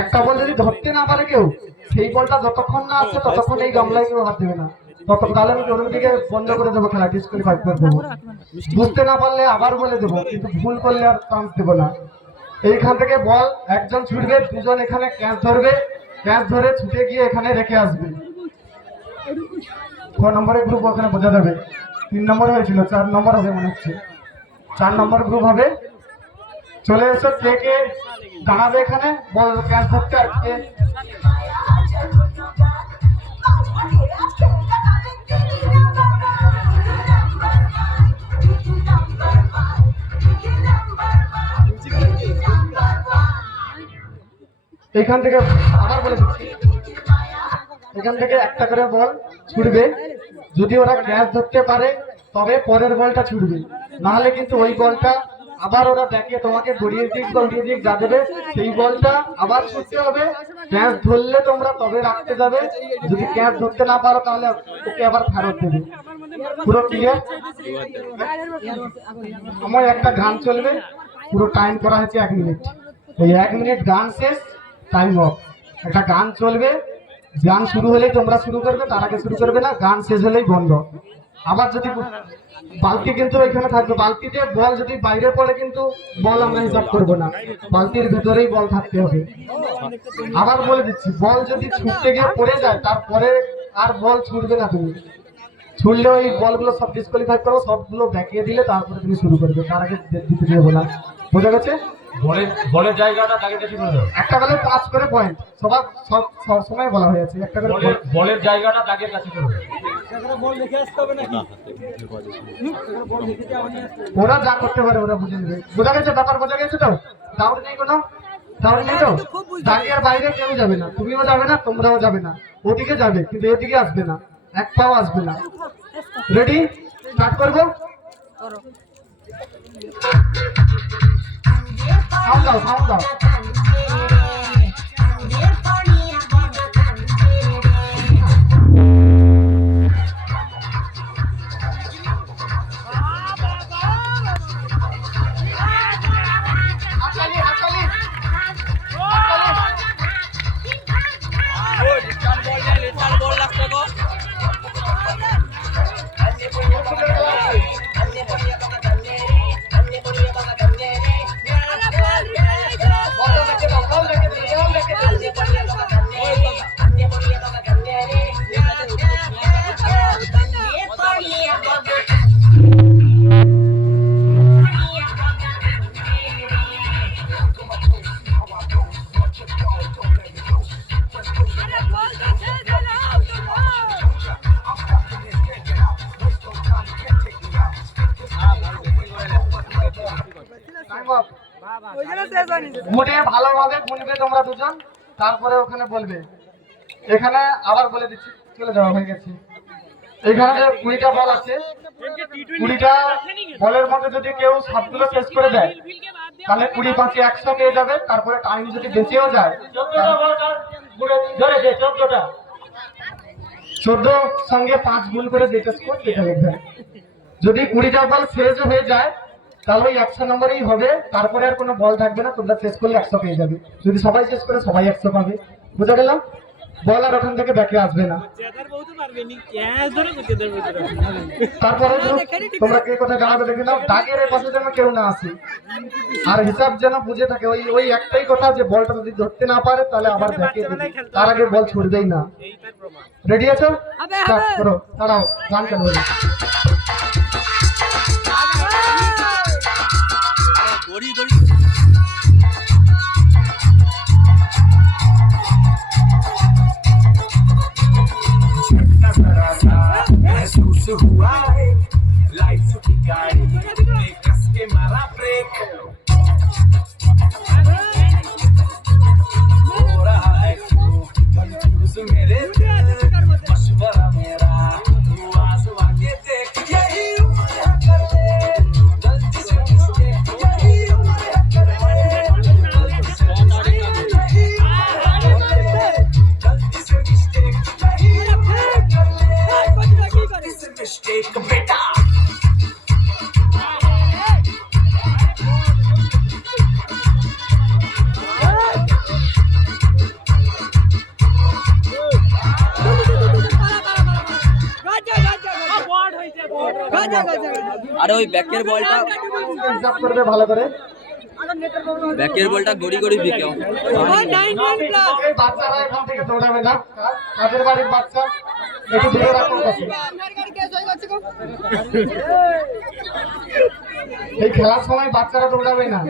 একটা বল যদি ধরতে না পারে কেউ, সেই বলটা যতক্ষণ না আসছে ততক্ষণ এই গামলায় কেউ হাত দেবে না। তাহলে আমি ওর দিকে বন্ধ করে দেবো, খেলা ডিসকোয়ালিফাই করে দেবো। বুঝতে না পারলে আবার বলে দেবো, কিন্তু ভুল করলে আর চান্স দেবো না। এইখান থেকে বল একজন ছুটবে, দুজন এখানে ক্যাচ ধরবে, ক্যাচ ধরে ছুটে গিয়ে এখানে রেখে আসবে। 4 নম্বরের গ্রুপ ওখানে বোঝা যাবে। 3 নম্বর হয়েছিল, 4 নম্বর হবে মনে হচ্ছে। 4 নম্বর গ্রুপ হবে। চলে এসো, কে কে দাঁড়াবে এখানে বল ক্যাচ ধরতে, আর কে এখান থেকে আবার বলে দিচ্ছি, এখান থেকে একটা করে বল ছুটবে। যদি ওরা ক্যাচ ধরতে পারে তবে পরের বলটা ছুটবে, নাহলে কিন্তু ওই বলটা আবার ওরা দেখে তোমাকে গড়িয়ে দিক বা উড়িয়ে দিক যা দেবে, সেই বলটা আবার ছুটতে হবে। ক্যাচ ধরলে তোমরা তবে রাখতে যাবে, যদি ক্যাচ ধরতে না পারো তাহলে ওকে আবার ফেরত দেবে। পুরো ক্লিয়ার? আমার একটা গান চলবে, পুরো টাইম করা হয়েছে 1 মিনিট। এই 1 মিনিট গান শেষ, টাইম অফ। একটা গান চলবে, গান শুরু হলেই তোমরা শুরু করবে, তার আগে শুরু করবে না, গান শেষ হলেই বন্ধ। আবার যদি বালতি কিন্তু এখানে থাকবে, বালতিতে বল যদি বাইরে পড়ে কিন্তু বল আমরা হিসাব করবো না, বালতির ভিতরেই বল থাকতে হবে। আবার বলে দিচ্ছি, বল যদি ছুটতে গিয়ে পড়ে যায় তারপরে আর বল ছুটবে না। তুমি ছুটলে ওই বলগুলো সব ডিসকোয়ালিফাই করো, সবগুলো দেখিয়ে দিলে তারপরে তুমি শুরু করবে, তার আগে দিতে দেবো না। বোঝা গেছে? বলের জায়গাটা তাকে বেশি করে দাও। একটা বেলা 5 করে পয়েন্ট, সব সময় বলা হয়ে আছে। একটা করে বলের জায়গাটা তাকে কাছে করবে। ওরা যা করতে পারে ওরা বুঝে নেবে। বোঝা গেছে? ব্যাপার বোঝা গেছে তো? ডাউট নেই কোনো? ডাউট নেই তো? দাঁড়িয়ে বাইরে কেউ যাবে না, তুমিও যাবে না, তোমরাও যাবে না। ওদিকে যাবে কিন্তু এদিকে আসবে না, এক পাও আসবে না। রেডি? স্টার্ট করবো? সাউন্ড দাও, সাউন্ড দাও। গুনে ভালোভাবে গুনবে তোমরা দুজন, তারপরে ওখানে বলবে। এখানে আবার বলে দিচ্ছি, চলে যাওয়া হয়ে গেছে। এখানে 20টা বল আছে, 20টা বলের মধ্যে যদি কেউ সবগুলো শেষ করে দেয় তাহলে 20 5 100 পেয়ে যাবে। তারপরে টাইম যদি বেঁচেও যায়, 14 সঙ্গে 5 গুণ করে যেটা স্কোর সেটা লিখবে। যদি 20টা বল শেষ হয়ে যায় তাহলে ওই 100 নম্বরেই হবে, তারপরে আর কোনো বল থাকবে না। তোমরা শেষ করলে 100 পেয়ে যাবে। যদি সবাই শেষ করে সবাই 100 পাবে। বোঝা গেল? বল আর ওখান থেকে ব্যাকে আসবে না। তারপরে তোমরা কে কোথায় দাঁড়াবে দেখে নাও, দাগের এই পাশে যেন কেউ না আসে, আর হিসাব যেন বুঝে থাকে। ওই ওই একটাই কথা যে বলটা যদি ধরতে না পারে তাহলে আবার ব্যাকে দেবে, তার আগে বল ছুড়বেই না। রেডি আছো? স্টার্ট করো। দাঁড়াও, গান চালু হলো। গড়ি গড়ি महसूस हुआ है लाइफ की गाड़ी में कस के मारा ब्रेक हो रहा है कंफ्यूज मेरे दिल मशवरा मेरा तू आजमा के देख यही उम्र है कर ले गलती से mistake, यही उम्र है कर ले गलती से mistake, यही उम्र है कर ले गलती से mistake, यही उम्र है कर ले गलती से mistake बेटा আরে ওই ব্যাকের বলটা হিসাব করবে ভালো করে। ব্যাকের বলটা গড়ি গড়ি বিকে এই বাচ্চারা এখান থেকে দৌড়াবে না, কাদের বাড়ির বাচ্চা একটু দূরে রাখুন কাছে। এই খেলার সময় বাচ্চারা দৌড়াবে না,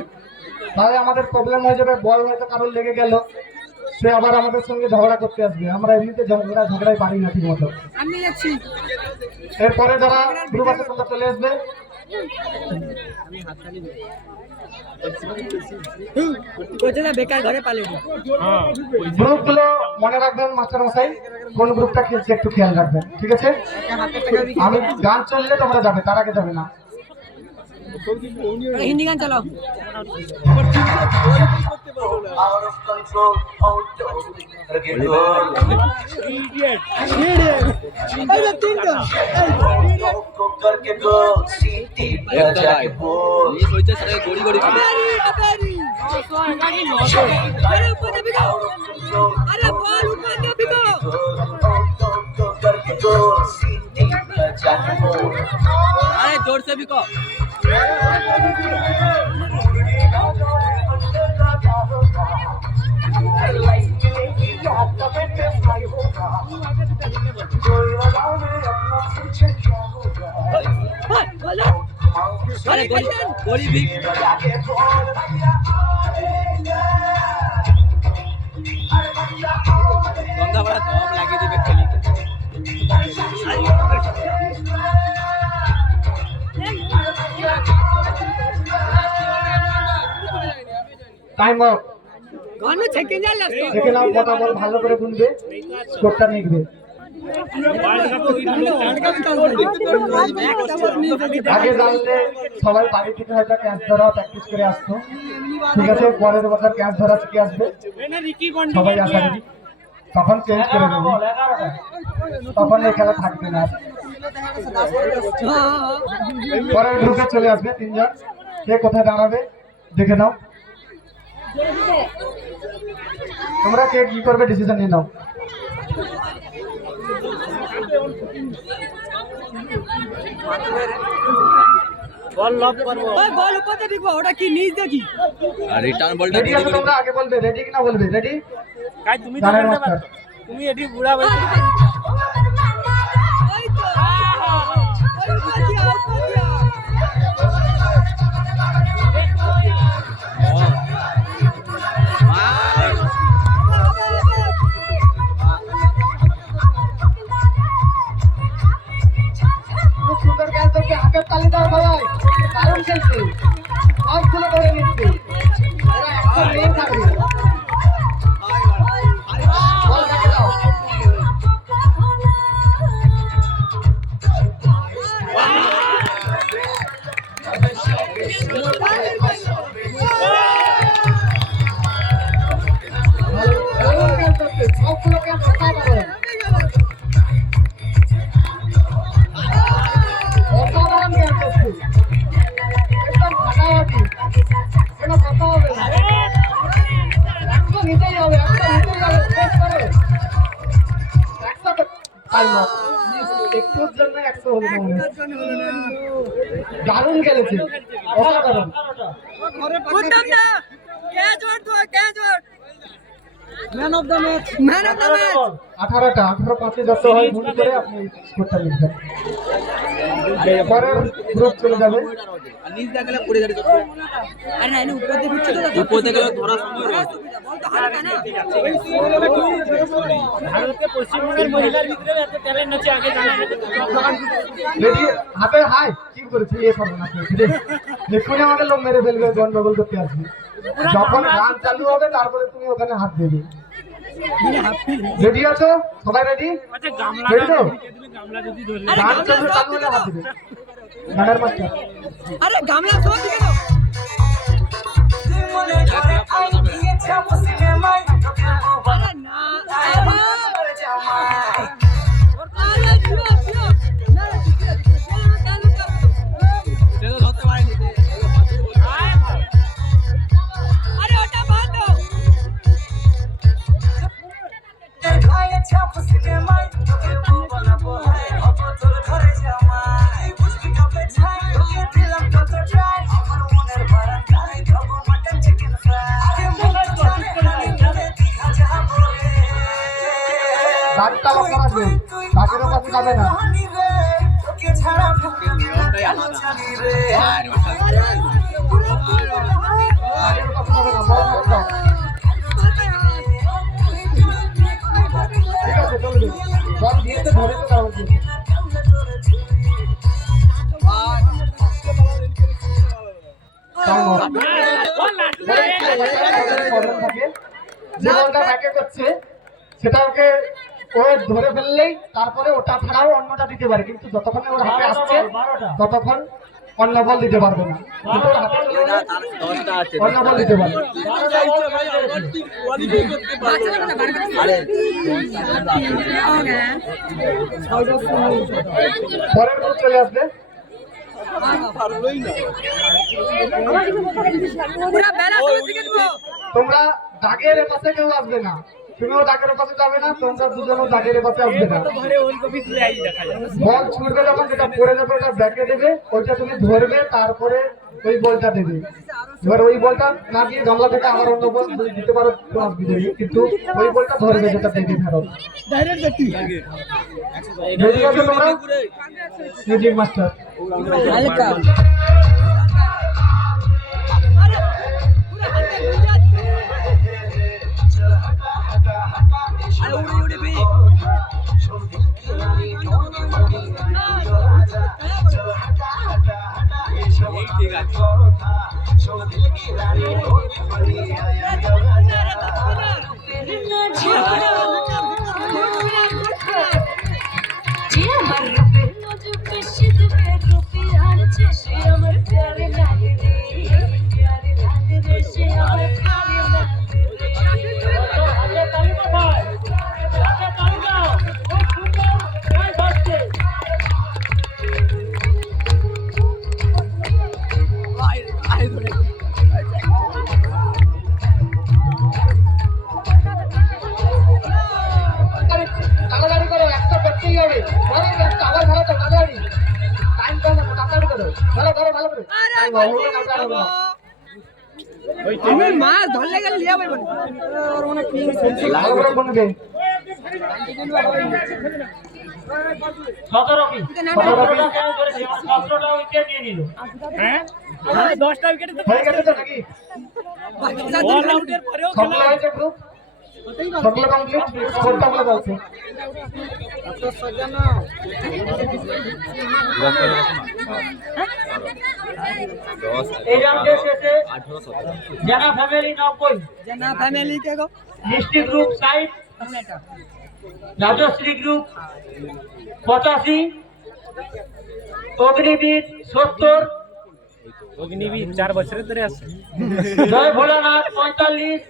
তাহলে আমাদের প্রবলেম হয়ে যাবে। বল হয়তো কারোর লেগে গেল, সে আবার আমাদের সঙ্গে ঝগড়া করতে আসবে। আমরা এমনিতে ঝগড়াই পারি না ঠিক মতো। এরপরে যারা গ্রুপ আছে তোমরা চলে আসবে। বেকার ঘরে পালে গ্রুপগুলো মনে রাখবেন মাস্টার মশাই, কোন গ্রুপটা খেলছে একটু খেয়াল রাখবেন, ঠিক আছে? আমি গান চললে তোমরা যাবে, তার আগে যাবে না। হিন্দি গান চালাও। out of control out of को करके गो सीटी जाके बोल মিস হইছে সেটা গড়ি গড়ি বিকে करके गो सीटी जाके बोल আরে জোর সে বিকো আরে গড়ি গড়ি বিক গঙ্গা বড় দম লাগিয়ে দিবে খেলি টাইম আপ। গান ছেকে যা লাস্ট দেখে নাও কটা বল ভালো করে গুনবে, স্কোরটা লিখবে। আগে জানলে সবাই বাড়ি থেকে হয়তো ক্যাচ ধরা প্র্যাকটিস করে আসতো, ঠিক আছে? পরের বছর ক্যাচ ধরা শিখে আসবে সবাই, আশা করি তখন চেঞ্জ করে দেবো, তখন এই খেলা থাকবে না। পরের গ্রুপে চলে আসবে তিনজন, কে কোথায় দাঁড়াবে দেখে নাও। তোমরা কে কি করবে ডিসিশন নিয়ে নাও। বল উপরে দেখবো, ওটা কি নিচ দেখি। আর রিটার্ন বলটা রেডি আছো তোমরা? আগে বলবে রেডি কিনা বলবে। রেডি? তুমি জানেন মাস্টার? তুমি এটি বুড়া ভাই খুব সুন্দর ক্যাচ ধরছে, হাতের তালি দাও সবাই, দারুণ খেলছে, সবগুলো ধরে নিচ্ছে। এরা একটা মেন থাকবে। বল কাকে দাও। দারুণ ক্যাচ ধরছে, সবগুলো ক্যাচ ধরতে পারে। অসাধারণ ক্যাচ ধরছে, একদম ফাটাফাটি, কোনো কথা হবে না। একদম নিতেই হবে, একদম নিতেই হবে। চেক করো। Time up. একটুর জন্য 100 হলো না মনে হয়। দারুণ খেলেছে, অসাধারণ। Man of the match. 18টা 18-5 যত হয় ভুল করে আপনি স্কোরটা লিখবেন। পরের গ্রুপ চলে যাবে। আর নিচ দেখালে পড়ে যাবে। আরে না, উপর দিয়ে ঘুরছে তো, উপর থেকে ধরার সময় রয়েছে। বল তো হালকা না। ভারতে পশ্চিমবঙ্গের মহিলার ভিতরে এত ট্যালেন্ট আছে আগে জানা যেত না। রেডি, হাতে হাই কি করেছে এ করবে না দেখুন আমাদের লোক মেরে ফেলবে, গন্ডগোল করতে আসবে। যখন গান চালু হবে তারপরে তুমি ওখানে হাত দেবে। রেডি আছো সবাই? রেডি আচ্ছা গামলা রেডি তো? গামলা যদি ধরলে গান চালু হলে হাত দেবে। গানের মাস্টার আরে গামলা সব দিকে দাও। মনে করে আই গিয়েছে সিনেমায় আরে না, করে জামাই আরে জিও জিও না না, ঠিক আছে চালু কর। সে তো ধরতে পারেনি। আরে ওটা বাদ দাও। খায় ছাপ সিনেমায় তোকে বানাবো হাই হব তোর ঘরে জামাই বুঝবি কবে ছাই তোকে দিলাম কত ট্রাই আমার মনের বারান্দায় খাবো মাটন চিকেন ফ্রাই আরে মনে চলে খালি চলে দেখা যাবো রে দাঁতটা লক্ষ্য রাখবেন, দাঁতের পাশে যাবে না। হানি রে তোকে ছাড়া ভুলে গেলাম জানি রে দাঁতের পাশে যাবে না, বল ধরে দাও। ঠিক আছে চলবে, বল দিয়েছে ধরে তো দাও। যে বলটা ব্যাকে করছে সেটা ওকে ও ধরে ফেললেই তারপরে ওটা ছাড়াও অন্যটা দিতে পারে, কিন্তু যতক্ষণ ওর হাতে আসছে ততক্ষণ অন্য বল দিতে পারবে না। কিন্তু ওর হাতে চলে গেলে তার 10টা আছে। অন্য বল দিতে পারে। আরে পরের গ্রুপ চলে আসবে। পুরা বেলা শুরু থেকে দেবো। তোমরা দাগের পাশে কেউ আসবে না, তুমিও দাগের পাশে যাবে না, তোমরা দুজনও দাগের পাশে আসবে না। ঘরে ওলকপি তুলে আই দেখা যায়। বল ছুটবে যখন যেটা পড়ে যাবে ওটা ব্যাকে দেবে, ওইটা তুমি ধরবে, তারপরে ওই বলটা দেবে। এবার ওই বলটা না দিয়ে গামলা থেকে আবার অন্য বল দিতে পারো, তোমার বিজয়ী, কিন্তু ওই বলটা ধরবে যেটা দেবে ফেরত। ডাইরেক্ট দেখি রেডি আছো তোমরা? মিউজিক মাস্টার হালকা। আরে পুরা হাতে গুজা দিছে। আরে উড়ে উড়ে বি। এই ঠিক আছে। আয় ধরে। তাড়াতাড়ি করো, একটা করতেই হবে। ধরো একটা, আবার ধরো তো, তাড়াতাড়ি টাইম কম আছে, তাড়াতাড়ি করো। ধরো ধরো ভালো করে। টাইম হবে না, তাড়াতাড়ি হবে না। আমি মাছ ধরলে গেলে লিয়া পাইব না। আর অনেক ভালো করে গুনবে। 17 কি? 17 17টা উইকেট নিয়ে নিল। হ্যাঁ? 10টা উইকেটে তো হয়ে গেছে তো নাকি? অল আউটের পরেও সবগুলো হয়েছে গ্রুপ? সবগুলো কমপ্লিট? স্কোরটা বলে বলছে। এই রাউন্ডে শেষে জানা ফ্যামিলি 90, জানা ফ্যামিলি কে গো মিষ্টি গ্রুপ 60, রাজশ্রী গ্রুপ 85, অগ্নিবীর 70, অগ্নিবীর 4 বছরের ধরে আছে, জয় ভোলানাথ 45,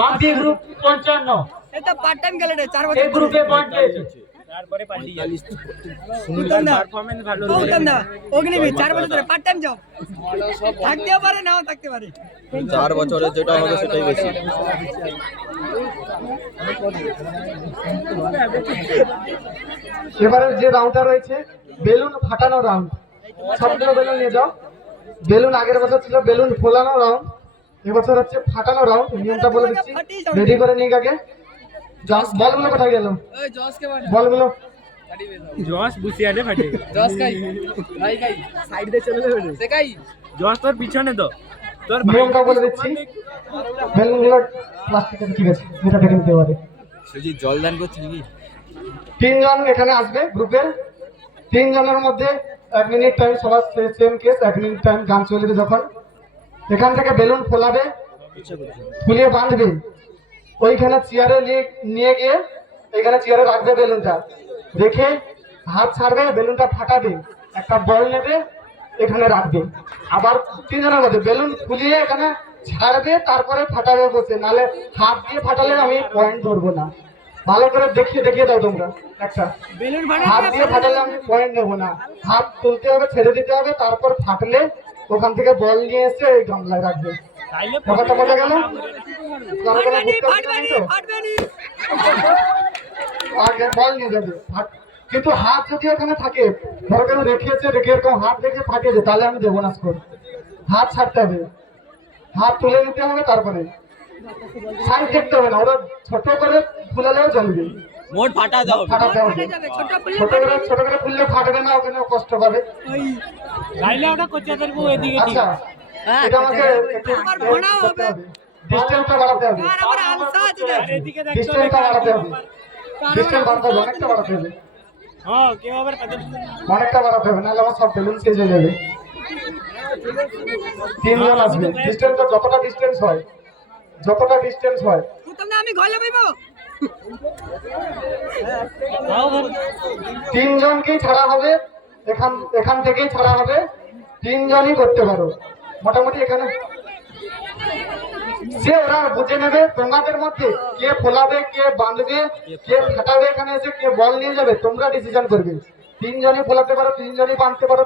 মাম্পি গ্রুপ 55। এটা পার্ট টাইম গেলে 4 বছর এই গ্রুপে পয়েন্ট পেয়েছে। তারপরে পাল্টি সুনীল পারফরম্যান্স ভালো বলতাম না অগ্নিবীর 4 বছর ধরে পার্ট টাইম জব থাকতেও পারে নাও থাকতে পারে 4 বছরের যেটা হবে সেটাই বেশি। এবারে যে রাউন্ডটা রয়েছে বেলুন ফাটানো রাউন্ড, সবগুলো বেলুন নিয়ে যাও। বেলুন আগের বছর ছিল বেলুন ফোলানো রাউন্ড, এবছর হচ্ছে ফাটানো রাউন্ড। নিয়মটা বলে দিচ্ছি, রেডি করে নিক আগে। বলগুলো কোথায় গেল? বলগুলো জশ বুসিয়ানে ফাটে। জস খাই ভাই খাই সাইড দিয়ে চলে যাবে সে খাই জশ তোর পিছনে তো তোর নিয়মটা বলে দিচ্ছি। বেলুনগুলো প্লাস্টিকের, ঠিক আছে, এটা দেখে নিতে পারে। সুজি জল দান করছি নাকি? 3 জন এখানে আসবে গ্রুপের। 3 জনের মধ্যে 1 মিনিট টাইম, সবার সেম কেস, 1 মিনিট টাইম গান চলবে। যখন এখান থেকে বেলুন ফোলাবে, ফুলিয়ে বাঁধবে, ওইখানে চেয়ারে নিয়ে গিয়ে এখানে চেয়ারে রাখবে বেলুনটা, রেখে হাত ছাড়বে, বেলুনটা ফাটাবে, একটা বল নেবে এখানে রাখবে। আবার 3 জনের মধ্যে বেলুন ফুলিয়ে এখানে ছাড়বে, তারপরে ফাটাবে বসে, নালে হাত দিয়ে ফাটালে আমি পয়েন্ট ধরবো না। ভালো করে দেখিয়ে দাও তোমরা। একটা হাত দিয়ে ফাটালে আমি পয়েন্ট নেবো না, হাত তুলতে হবে, ছেড়ে দিতে হবে, তারপর ফাটলে ওখান থেকে বল নিয়ে এসে এই গামলায় রাখবে। ব্যাপারটা বোঝা গেল? আগে বল নিয়ে যাবে, কিন্তু হাত যদি ওখানে থাকে, ধরো কেন রেখে এরকম হাত রেখে ফাটিয়েছে, তাহলে আমি দেবো না স্কোর। হাত ছাড়তে হবে, হাত তুলে নিতে হবে, তারপরে সাইজ দেখতে হবে না, ওরা ছোট করে ফুলালেও চলবে, মোট ফাটা দাও। ফাটাতে হবে। ছোট করে ফুললে ফাটবে না, ওখানে কষ্ট পাবে। আচ্ছা, এটা আমাকে ডিস্টেন্সটা বাড়াতে হবে, ডিস্টেন্সটা বাড়াতে হবে, ডিস্টেন্স বাড়াতে হবে, অনেকটা বাড়াতে হবে, অনেকটা বাড়াতে হবে, নাহলে আমার সব বেলুন শেষ হয়ে যাবে। 3 জন আসবে, ডিস্টেন্সটা যতটা ডিস্টেন্স হয়, আমি ঘরে পাইবো 3 জনকেই ছাড়া হবে, এখান থেকেই ছাড়া হবে। 3 জনই করতে পারো মোটামুটি। এখানে যে ওরা বুঝে নেবে তোমাদের মধ্যে কে ফোলাবে, কে বাঁধবে, কে ফাটাবে, এখানে এসে কে বল নিয়ে যাবে, তোমরা ডিসিশন করবে। 3 জনই ফোলাতে পারো, 3 জনই বাঁধতে পারো,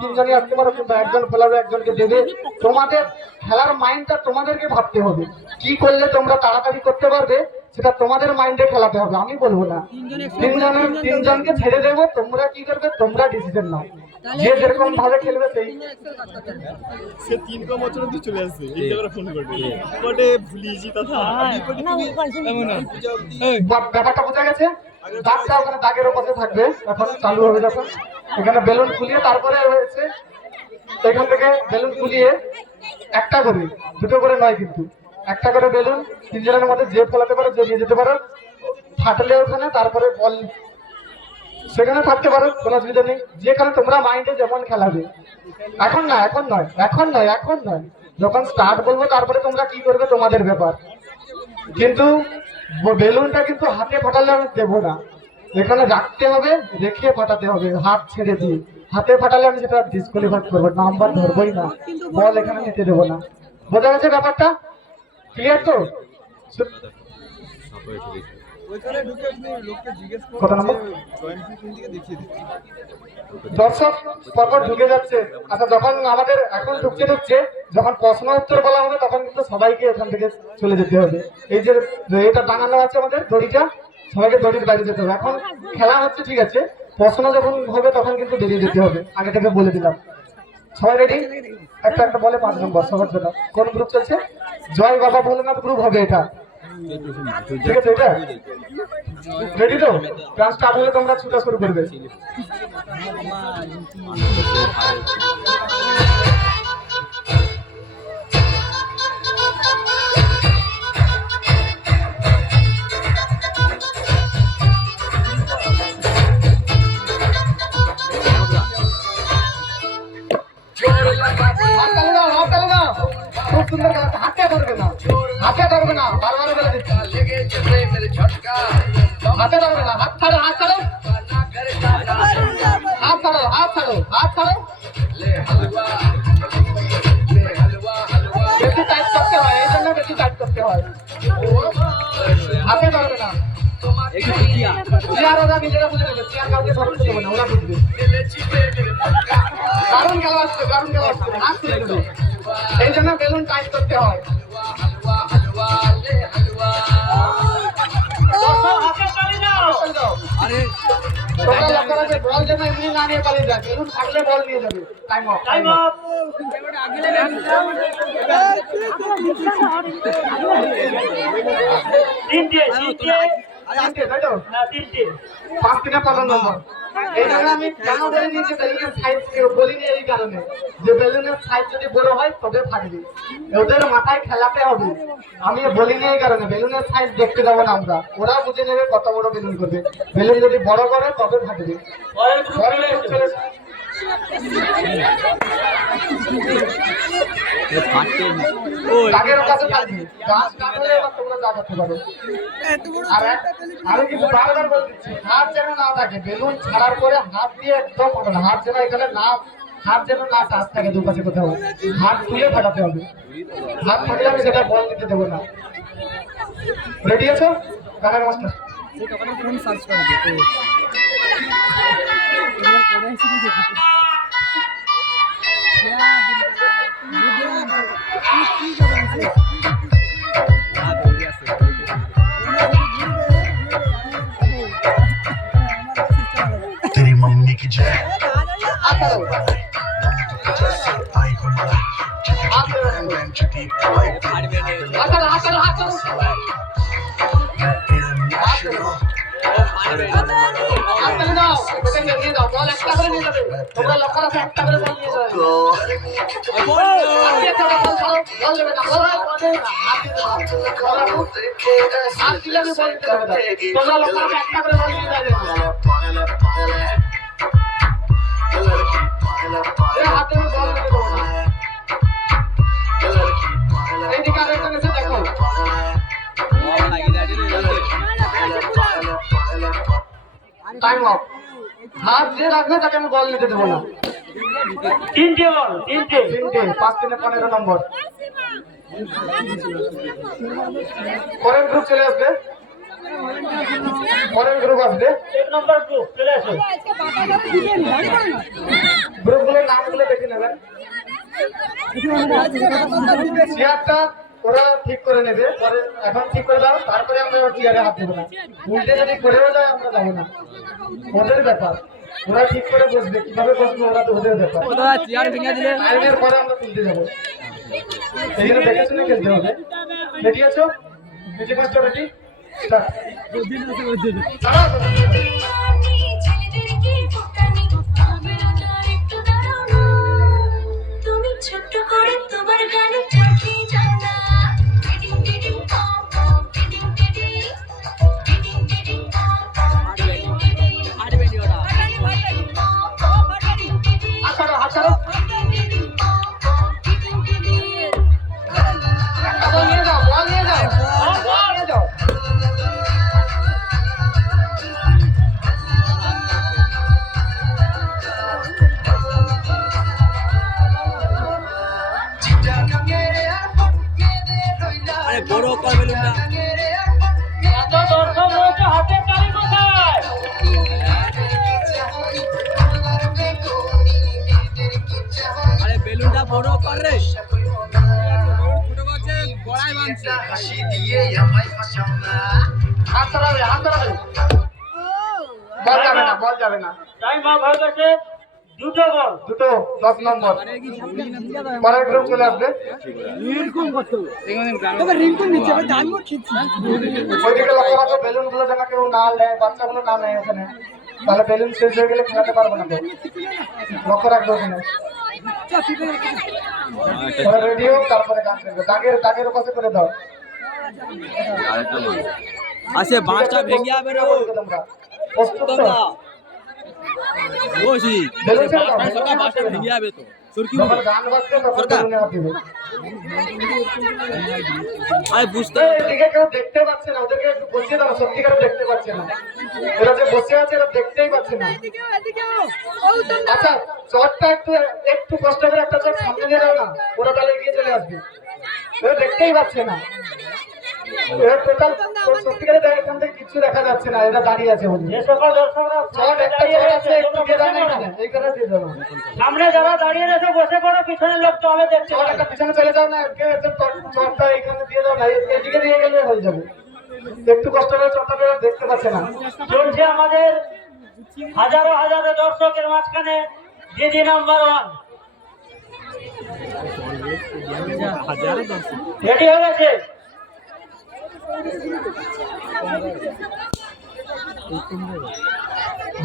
3 জনই আসতে পারো, কিংবা একজন ফোলাবে একজনকে দেবে। তোমাদের খেলার মাইন্ডটা তোমাদেরকে ভাবতে হবে, কি করলে তোমরা তাড়াতাড়ি করতে পারবে, সেটা তোমাদের মাইন্ডে খেলাতে হবে, আমি বলবো না। 3 জনকে ছেড়ে দেবো, তোমরা কি করবে, তোমরা ডিসিশন নাও, যে যেরকম ভাবে খেলবে সেই। সে 3 কম বছর অবধি চলে আসছে, এই জায়গায় ফোন করবে কোটে ভুলিয়েছি কথা আমি কোটে এমন না। ব্যাপারটা বোঝা গেছে? দাগটা ওখানে দাগের পাশে থাকবে, এখন চালু হবে যখন এখানে বেলুন ফুলিয়ে, তারপরে হয়েছে এখান থেকে বেলুন ফুলিয়ে একটা করে, 2টো করে নয়, কিন্তু একটা করে বেলুন 3 জনের মধ্যে যে ফোলাতে পারো, যে নিয়ে যেতে পারো, ফাটলে ওখানে, তারপরে বল সেখানে থাকতে পারো, কোনো অসুবিধা নেই। যেখানে তোমরা মাইন্ডে যেমন খেলাবে। এখন নয়, যখন স্টার্ট বলবো তারপরে তোমরা কি করবে তোমাদের ব্যাপার। কিন্তু বেলুনটা কিন্তু হাতে ফাটালে আমি দেবো না, এখানে রাখতে হবে, রেখে ফাটাতে হবে, হাত ছেড়ে দিয়ে। হাতে ফাটালে আমি সেটা ডিসকোয়ালিফাই করবো, নাম্বার ধরবোই না, বল এখানে নিতে দেবো না। বোঝা গেছে ব্যাপারটা? ক্লিয়ার তো? কত নম্বর? দর্শক পরপর ঢুকে যাচ্ছে। আচ্ছা, যখন আমাদের এখন ঢুকছে, যখন প্রশ্ন উত্তর বলা হবে তখন কিন্তু সবাইকে এখান থেকে চলে যেতে হবে। এই যে এটা টাঙানো আছে আমাদের দড়িটা, সবাইকে দড়ির বাইরে যেতে হবে। এখন খেলা হচ্ছে, ঠিক আছে, প্রশ্ন যখন হবে তখন কিন্তু বেরিয়ে যেতে হবে, আগে থেকে বলে দিলাম। সবাই রেডি? একটা বলে 5 নম্বর সবার জন্য। কোন গ্রুপ চলছে? জয় বাবা ভোলেনাথ গ্রুপ হবে এটা, ঠিক আছে? এটা রেডি তো? গান স্টার্ট হলে তোমরা ছুটা শুরু করবে। খুব সুন্দর, হাতে ধরবে না, বারবার বলে দিচ্ছি, হাতে ধরবে না, হাত ছাড়ো, বেশি টাইট করতে হয়, এই জন্য বেশি টাইট করতে হয়, হাতে ধরবে না। চেয়ার ওরা নিজেরা বুঝে নেবে, চেয়ার কাউকে ধরতে দেবে না, ওরা বুঝবে। দারুণ খেলা আসছে, হাত তুলে দেবে, এই জন্য বেলুন টাইট করতে হয়। যেন এমনি না নিয়ে পালিয়ে যায়, বেলুন থাকলে বল নিয়ে যাবে। Time of, time of. তিনটে, তাই তো? 5 থেকে 15 নম্বর। এইখানে আমি কেন বলে নিয়েছি বেলুনের সাইজ বলিনি, এই কারণে যে বেলুনের সাইজ যদি বড় হয় তবে ফাটবে, ওদের মাথায় খেলাতে হবে। আমি বলিনি এই কারণে, বেলুনের সাইজ দেখতে যাবো না আমরা, ওরা বুঝে নেবে কত বড় বেলুন করবে। বেলুন যদি বড় করে তবে ফাটবে। দাগের কাছে থাকবে, গাছ কাটলে এবার তোমরা যা করতে পারো। আর আমি কিন্তু বারবার বলে দিচ্ছি, হাত যেন না থাকে, বেলুন ছাড়ার পরে হাত দিয়ে একদম ফাটানো না, হাত যেন এখানে না, হাত যেন না টাচ থাকে দুপাশে কোথাও, হাত তুলে ফাটাতে হবে। হাত থাকলে আমি সেটা বল দিতে দেবো না। রেডি আছো? কানার মাস্টার ফোন সার্চ করে দিতে तेरी मम्मी की जय তোমরা লক্ষ্য রাখো, একটা করে বল নিয়ে যাবে। হাত দিলে আমি বল দিতে দেবো না। তোমরা লক্ষ্য রাখো, একটা করে বল নিয়ে যাবে। হাতে আমি বল দিতে দেবো না। এইদিকে আরেকটা এসে দেখো। Time of. হাত যে রাখবে তাকে আমি বল নিতে দেবো না। তিনটে বল, তিনটে 5 থেকে 15 নম্বর। পরের গ্রুপ চলে আসবে, পরের গ্রুপ আসবে, 1 নম্বর গ্রুপ চলে আসো। গ্রুপগুলোর নামগুলো দেখে নেবেন। চেয়ারটা ওরা ঠিক করে নেবে, পরে এখন ঠিক করে দাও, তারপরে আমরা চেয়ারে হাত দেবো না। উল্টে যদি করেও যায় আমরা যাবো না, ওদের ব্যাপার। ওরা ঠিক করে বসবে, কিভাবে বসবে ওরা তো ওদের ব্যাপার। টাইমের পরে আমরা তুলতে যাবো, সেই জন্য দেখে শুনে খেলতে হবে। রেডি আছো? Ready master, ready start. তুমি ছোট্ট করে তোমার গানে চাকরি যাও না। আরে বড় কর বেলুনটা। আরে বেলুনটা বড় কর রে। গড়াই বানছে। হাত ধরাবে, হাত ধরাবে। বল যাবে না, বল যাবে না। টাইম অফ হয়ে গেছে। দুটো বল, দুটো 10 নম্বর। পরের গ্রুপ চলে আসবে। ওইদিকে লক্ষ্য রাখো, বেলুন গুলো যেন কেউ না নেয়, বাচ্চাগুলো না নেয় ওখানে, তাহলে বেলুন শেষ হয়ে গেলে খেলাতে পারবো না। লক্ষ্য রাখবে ওখানে। রেডি হোক, তারপরে গান করবে। দাগের পাশে করে দাও। আসে বাঁশটা ভেঙে যাবে রে। তোমরা প্রস্তুত তো? বসি বেলুন ছেড়ে দাও, বাঁশটা ভেঙে যাবে তো। যখন গান বাজছে তখন বেলুনে হাত দিবে। আরে বুঝতে এদিকে কেউ দেখতে পাচ্ছে না, ওদেরকে একটু বসিয়ে দাও, সত্যিকারে দেখতে পাচ্ছে না। এরা যে বসে আছে এরা দেখতেই পাচ্ছে না। আচ্ছা, চটটা একটু কষ্ট করে একটা চট সামনে নিয়ে যাও না, ওরা তাহলে এগিয়ে চলে আসবে। এরা দেখতেই পাচ্ছে না, এরা টোটাল সত্যিকারে এখান থেকে কিছু দেখা যাচ্ছে না, এরা দাঁড়িয়ে আছে বলে। চট একটা চট আছে, একটু দিয়ে দাও না এখানে, এইখানে দিয়ে দাও। সামনে যারা দাঁড়িয়ে রয়েছে বসে পড়ো, পিছনের লোক তো হবে দেখতে। চট একটা পিছনে চলে যাও না, চটটা এখানে দিয়ে দাও না, এদিকে দিয়ে গেলে হয়ে যাবে। একটু কষ্ট করে চটটা দেখতে পাচ্ছে না। চলছে আমাদের হাজারো হাজারো দর্শকের মাঝখানে দিদি নাম্বার 1 রেডি হয়ে গেছে।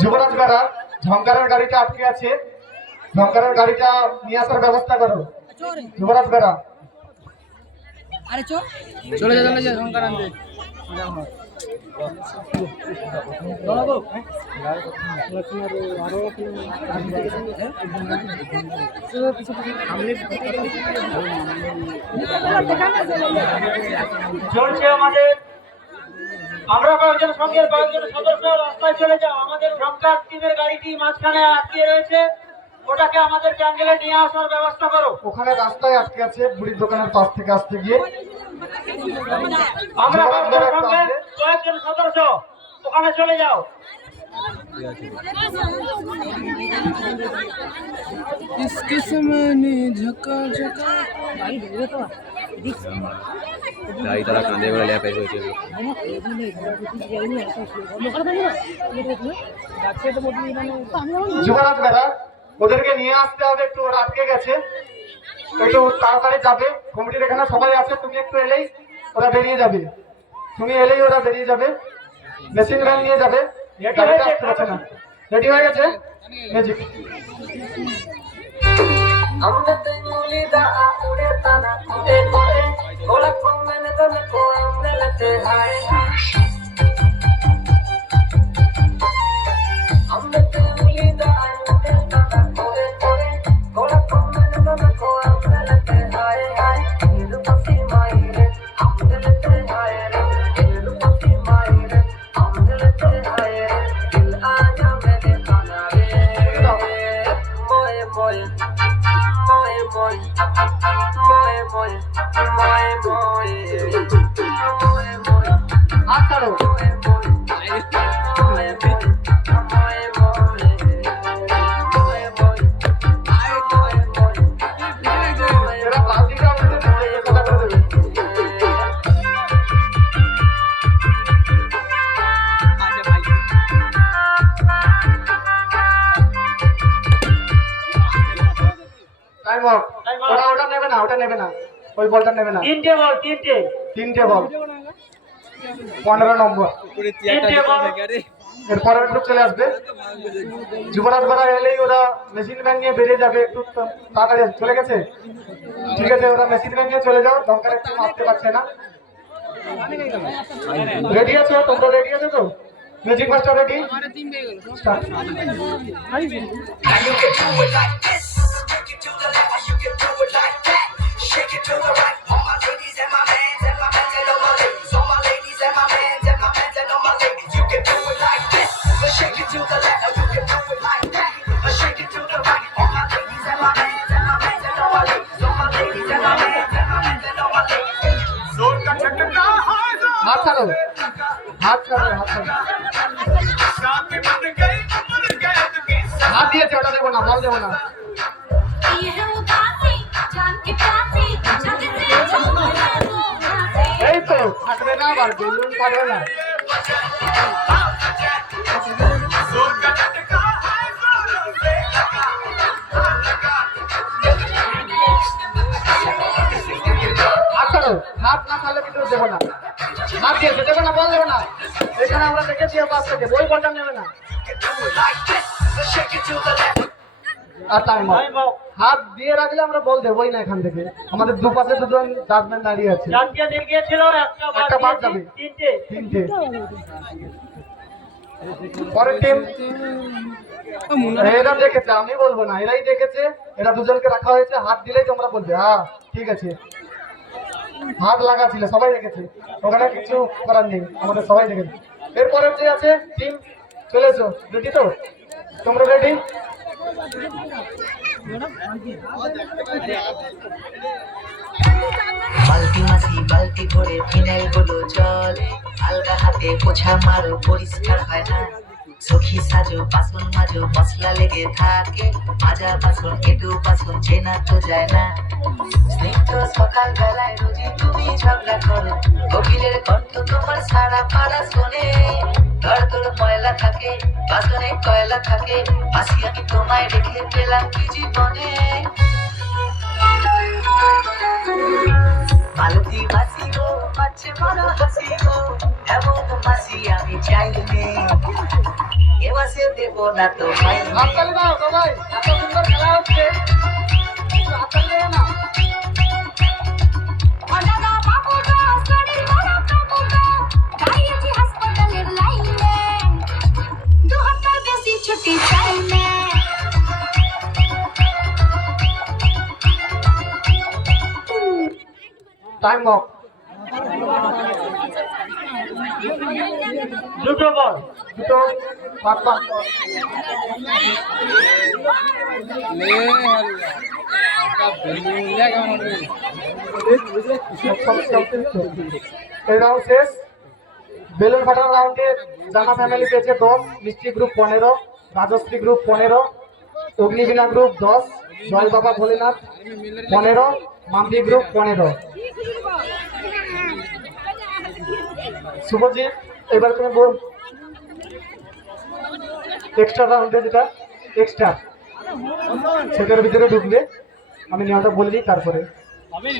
যুবরাজ বেড়া ঝঙ্কারের গাড়িটা আটকে আছে, ঝঙ্কারের গাড়িটা নিয়ে আসার ব্যবস্থা করো। যুবরাজ বেড়া চলে যা সংকার আনতে। চলছে আমাদের, আমরা কয়েকজন সঙ্গের কয়েকজন সদস্য রাস্তায় চলে যাও। আমাদের ঝঙ্কার টিমের গাড়িটি মাঝখানে আটকে রয়েছে, ওটাকে আমাদের ক্যান্ডেলে নিয়ে আসার ব্যবস্থা করো। ওখানে রাস্তায় আটকে আছে বুড়ির দোকানের পাশ থেকে আসতে গিয়ে। আমরা কয়েকজন সদস্য ওখানে চলে যাও। গাড়ি তারা কাঁধে করে লেপে রয়েছে। যুবরাজ বেড়া ওদেরকে নিয়ে আসতে হবে, একটু ওরা আটকে গেছে, একটু তাড়াতাড়ি যাবে। কমিটির এখানে সবাই আছে, তুমি একটু এলেই ওরা বেরিয়ে যাবে, তুমি এলেই ওরা বেরিয়ে যাবে। মেশিন ভ্যান নিয়ে যাবে, গাড়িটা আসতে পারছে না। রেডি হয়ে গেছে ম্যাজিক। আমরা তেমুলি দা উড়ে তানা কুটে করে গোলা কমেনে দলে কো আমলেতে হায় আমরা তেমুলি দা উড়ে তানা করে করে গোলা কমেনে দলে কো আমলেতে হায় হায় ইলু পতি মাইরে আমলেতে হায় রে ইলু পতি মাইরে আমলেতে হায় রে দিল আজা মেরে তানা রে মোয়ে মোয়ে হাত ছাড়ো। এরা বালতিটা উল্টে কথা করে দেবে। Time out. ওটা নেবে না, ওটা নেবে না, ওই বলটা নেবে না। তিনটে বল, তিনটে বল, 15 নম্বর। এরপরের গ্রুপ চলে আসবে। যুবরাজ বেড়া এলেই ওরা মেশিন ভ্যান নিয়ে বেরিয়ে যাবে, একটু তাড়াতাড়ি চলে গেছে। ঠিক আছে, ওরা মেশিন ভ্যান নিয়ে চলে যাও, দরকার একটু মারতে পারছে না। রেডি আছো তোমরা? রেডি আছো তো? Magic master ready? Start. Shake it to the right, all my ladies and my mans and my mans and all my ladies, all my ladies and my mans and my mans and all my ladies. You can do it like this, but shake it to the left, you can do it like that, but shake it to the right, all my ladies and my mans and my mans and all my ladies, all my ladies and my mans and my mans and all my ladies. Zor ka chakka hai zo, হাত ছাড়ো, হাত ছাড়ো, হাত ছাড়ো। saat mein bad gaye to ke হাত দিয়েছে, ওটা দেবো না, বল দেবো না। এই তো থাকবে না, আবার বেলুন থাকবে না। zor ka chakka hai zo se laka হাত ছাড়ো, হাত না ছাড়লে কিন্তু দেবো না। হাত দিয়েছে, দেবো না, বল দেবো না। এখানে আমরা দেখেছি পাশ থেকে, বই বলটা নেবে না। like this, but shake it to the left. আর টাইম হাত দিয়ে রাখলে আমরা বল দেবোই না এখান থেকে। আমাদের দুপাশে দুজন জাজমেন্ট দাঁড়িয়ে আছে, চারটে দেখিয়েছিল, একটা বাদ যাবে। তিনটে। পরের টিম এরা দেখেছে, আমি বলবো না, এরাই দেখেছে। এরা দুজনকে রাখা হয়েছে, হাত দিলেই তোমরা বলবে হ্যাঁ ঠিক আছে। হাত লাগা ছিল, সবাই দেখেছে, ওখানে কিছু করার নেই, আমাদের সবাই দেখেছে। এরপরের যে আছে টিম চলে এসো। রেডি তো? তোমরা রেডি? বালতি মাঝি বালতি ভরে ফিনাইল গুলো জল, আলগা হাতে পোছা মারো পরিষ্কার হয় না। সখী সাজো বাসন মাজো মশলা লেগে থাকে মাজা বাসন কেটু বাসন চেনা তো যায় না স্নিগ্ধ সকাল বেলায় রোজি তুমি ঝগড়া করো কোকিলের কণ্ঠ তোমার সারা পাড়া শোনে ধর তোর ময়লা থাকে বাসনে কয়লা থাকে হাসি আমি তোমায় রেখে পেলাম কি জীবনে মালতী মাসি গো মাছে বড় হাসি গো এমন মাসি আমি চাইলে এ মাসে দেব না তো হাততালি দাও সবাই, এত সুন্দর খেলা হচ্ছে, একটু হাততালি দেবে না? অনাদা বাবু গো শরীর বড় প্রভু গো দাঁড়িয়েছি হাসপাতালের লাইনে 2 হাজার বেশি ছুটি চাইলে টাইম অফ। দুটো বল। দুটো পাঁচ পাঁচ এই রাউন্ড শেষ। বেলুন ফাটার রাউন্ডে জানা ফ্যামিলি পেয়েছে 10, Mishti group 15, Rajashree group 15, Agnibina group 10, জয় বাবা ভোলেনাথ 15, মাম্পি গ্রুপ 15। শুভজিৎ এবার তুমি বল এক্সট্রা রাউন্ডে যেটা এক্সট্রা সেটার ভিতরে ঢুকবে, আমি নিয়মটা বলে দিই। তারপরে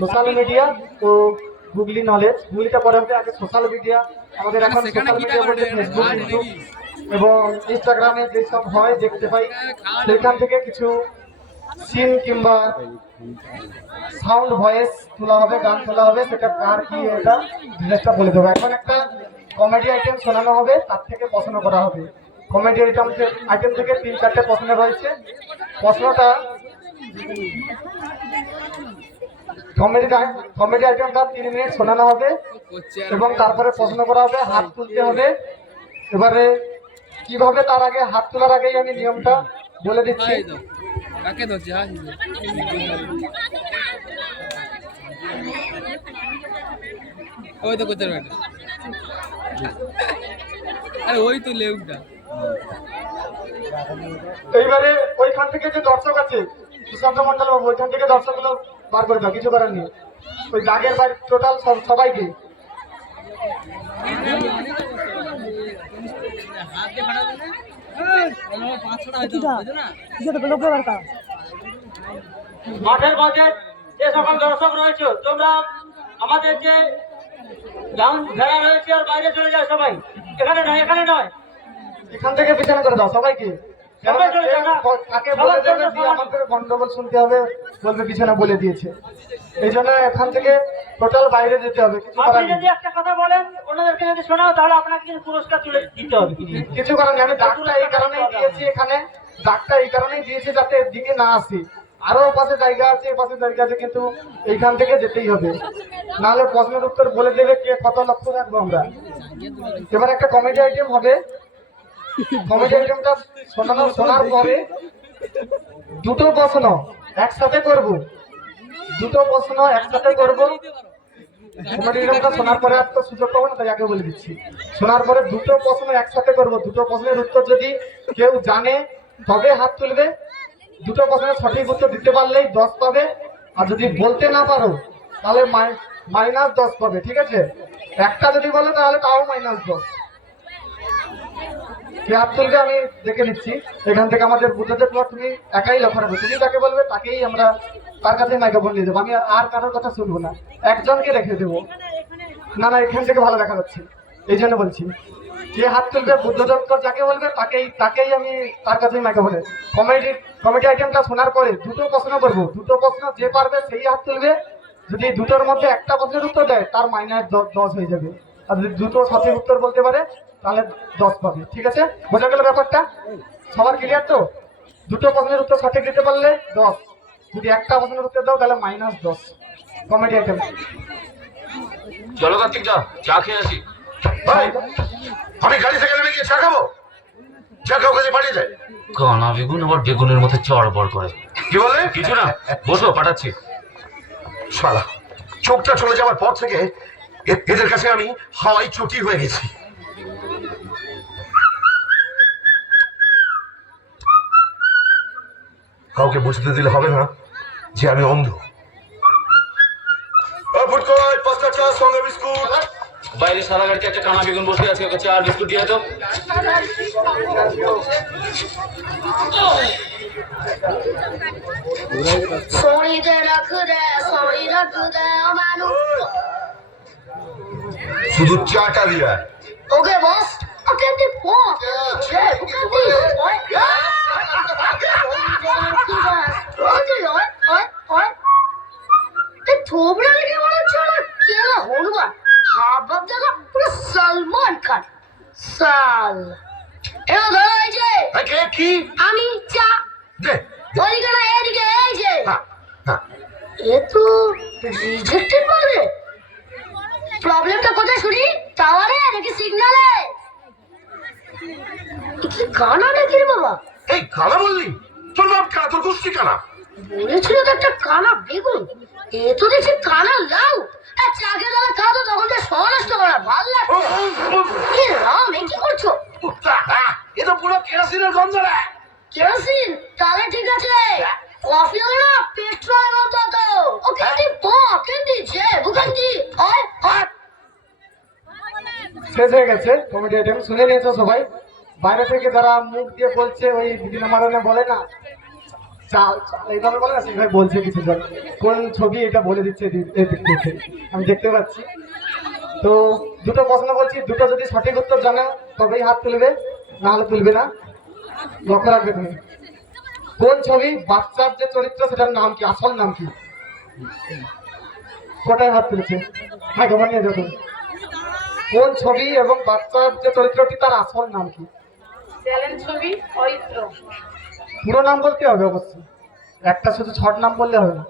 সোশ্যাল মিডিয়া ও গুগলি নলেজ, গুগলিটা পরে হবে, আগে সোশ্যাল মিডিয়া। আমাদের এখন সোশ্যাল মিডিয়া বলতে ফেসবুক, ইউটিউব এবং ইনস্টাগ্রামে যেসব হয় দেখতে পাই, সেখান থেকে কিছু সিন কিংবা সাউন্ড ভয়েস তোলা হবে, গান তোলা হবে, সেটা কার কি এটা জিনিসটা বলে দেবো। এখন একটা কমেডি আইটেম শোনানো হবে, তার থেকে প্রশ্ন করা হবে। কমেডি আইটেম থেকে 3-4টে প্রশ্ন রয়েছে। প্রশ্নটা কমেডি আইটেমটা 3 মিনিট শোনানো হবে এবং তারপরে প্রশ্ন করা হবে, হাত তুলতে হবে। এবারে কিভাবে, তার আগে হাত তোলার আগেই আমি নিয়মটা বলে দিচ্ছি। কাকে ধরছে ওই তো কোথায় বেটা, আরে ওই তো লেউটা। এইবারে ওইখান থেকে যে দর্শক আছে সুশান্ত মন্ডল বাবু, ওইখান থেকে দর্শকগুলো বার করে দাও, কিছু করার নেই। ওই দাগের বাড়ি টোটাল সবাইকে মাঠের মাঝে যে সকল দর্শক রয়েছে তোমরা আমাদের যে লাউঞ্জ ভেড়া রয়েছে আর বাইরে চলে যায় সবাই, এখানে নয়, এখানে নয়, এখান থেকে পিছনে করে দাও সবাইকে। সবাই চলে যাও না। তাকে বলে দেবে যে আমাদের গন্ডগোল শুনতে হবে, বলবে পিছনে বলে দিয়েছে। এই জন্য এখান থেকে টোটাল বাইরে যেতে হবে, কিছু আপনি করার নেই। যদি একটা কথা বলেন ওনাদেরকে যদি শোনাও তাহলে আপনাকে কিন্তু পুরস্কার তুলে দিতে হবে। কিছু করার নেই। আমি ডাকটা এই কারণেই দিয়েছি, এখানে ডাকটা এই কারণেই দিয়েছি যাতে এর দিকে না আসি। আরো পাশে জায়গা আছে, পাশে জায়গা আছে, কিন্তু এইখান থেকে যেতেই হবে, নাহলে প্রশ্নের উত্তর বলে দেবে কে কত লক্ষ্য রাখবো আমরা। এবার একটা কমেডি আইটেম হবে। কমেডি আইটেমটা শোনার পরে 2টো প্রশ্ন একসাথে করব, 2টো প্রশ্ন একসাথে করব। কমেডি আইটেমটা শোনার পরে আর তো সুযোগ পাবো না, তাই আগে বলে দিচ্ছি। শোনার পরে 2টো প্রশ্ন একসাথে করব। 2টো প্রশ্নের উত্তর যদি কেউ জানে তবে হাত তুলবে। 2টো প্রশ্নের সঠিক উত্তর দিতে পারলেই 10 পাবে, আর যদি বলতে না পারো তাহলে -10 পাবে, ঠিক আছে? একটা যদি বলে তাহলে তাও -10। কে হাত তুলবে আমি দেখে নিচ্ছি। এখান থেকে আমাদের বুদ্ধদেব প্লট তুমি একাই লক্ষ্য রাখবে, তুমি যাকে বলবে তাকেই আমরা তার কাছে মাইক্রোফোন নিয়ে দেবো। আমি আর কারোর কথা শুনবো না, একজনকে রেখে দেবো। না এখান থেকে ভালো দেখা যাচ্ছে, এই জন্য বলছি। যে হাত তুলবে বুদ্ধদেব প্লট যাকে বলবে তাকেই আমি তার কাছেই মাইক্রোফোনে। কমেডি আইটেমটা শোনার পরে 2টো প্রশ্ন করবো। 2টো প্রশ্ন যে পারবে সেই হাত তুলবে। যদি 2টোর মধ্যে একটা প্রশ্নের উত্তর দেয় তার -10 হয়ে যাবে, আর যদি 2টো সঠিক উত্তর বলতে পারে তাহলে 10 পাবে, ঠিক আছে? বোঝা গেল ব্যাপারটা? সবার ক্লিয়ার তো? 2টো প্রশ্নের উত্তর সঠিক দিতে পারলে 10, যদি একটা প্রশ্নের উত্তর দাও তাহলে -10। Comedy item. চলো কার্তিক দা, চা খেয়ে আসি। ভাই আমি গাড়ি থেকে নেমে গিয়ে চা খাবো, চা খাও কাজে পাঠিয়ে দেয়। কানা বেগুন আবার বেগুনের মধ্যে চড়বড় করে। কি বলে? কিছু না, বসো পাঠাচ্ছি। শালা চোখটা চলে যাওয়ার পর থেকে এদের কাছে আমি হাওয়াই চটি হয়ে গেছি। কাউকে বুঝতে দিলে হবে না যে আমি অন্ধ। ফুটকল 5টা চা সঙ্গে বিস্কুট। বাইরে সারা গাড়িতে একটা কানা বেগুন বসে আছে, ওকে চা আর বিস্কুট দিয়ে তো। শুধু চাটা দিয়ে ওকে বস ওকে দি ফো যে ওকে দি ওই थोबड़ा लेके बड़ा चला केला होगा हाँ बाप जगह पूरा सलमान खान साल ए ধরো এই যে আরে কি আমি চা দে ওইখানে এদিকে এই যে হ্যাঁ হ্যাঁ এ তো রিজেক্টেড বলে প্রবলেমটা কোথায় শুনি টাওয়ারে নাকি সিগন্যালে কি কানা নাকি রে বাবা এই কানা বললি? তোর বাপ কানা, তোর গোষ্ঠী কানা। বলেছিল তো একটা কানা বেগুন এ তো দেখছি কানা লাউ চাকে দাঁড়া খাও তো তখন তো সহনষ্ট করা ভাল লাগছে রাম এ কি করছো এ তো পুরো কেরোসিনের গন্ধ রে। কেরোসিন তাহলে ঠিক আছে কফি হলো না পেট্রোল গন্ধ তো ও কেন্দি পো কেন্দি যে বুকান্দি হয় হয় শেষ হয়ে গেছে কমেডি আইটেম, শুনে নিয়েছো সবাই। বাইরে থেকে যারা মুখ দিয়ে বলছে ওই দিদিনা মারানে বলে না চাল চাল এইভাবে বলে না, সেইভাবে বলছে কিছু জন। কোন ছবি এটা বলে দিচ্ছে দেখতে আমি দেখতে পাচ্ছি। তো দুটো প্রশ্ন বলছি, দুটো যদি সঠিক উত্তর জানো তবেই হাত তুলবে, না হলে তুলবে না। লক্ষ্য রাখবে তুমি। কোন ছবি বাচ্চার যে চরিত্র সেটার নাম কি, আসল নাম কি? কোটায় হাত তুলেছে? হ্যাঁ খবর নিয়ে যাও তুমি। কোন ছবি এবং বাচ্চার যে চরিত্রটি তার আসল নাম কি? চ্যালেঞ্জ ছবি অরিত্র। পুরো নাম বলতে হবে অবশ্যই, একটা শুধু শর্ট নাম বললে হবে না,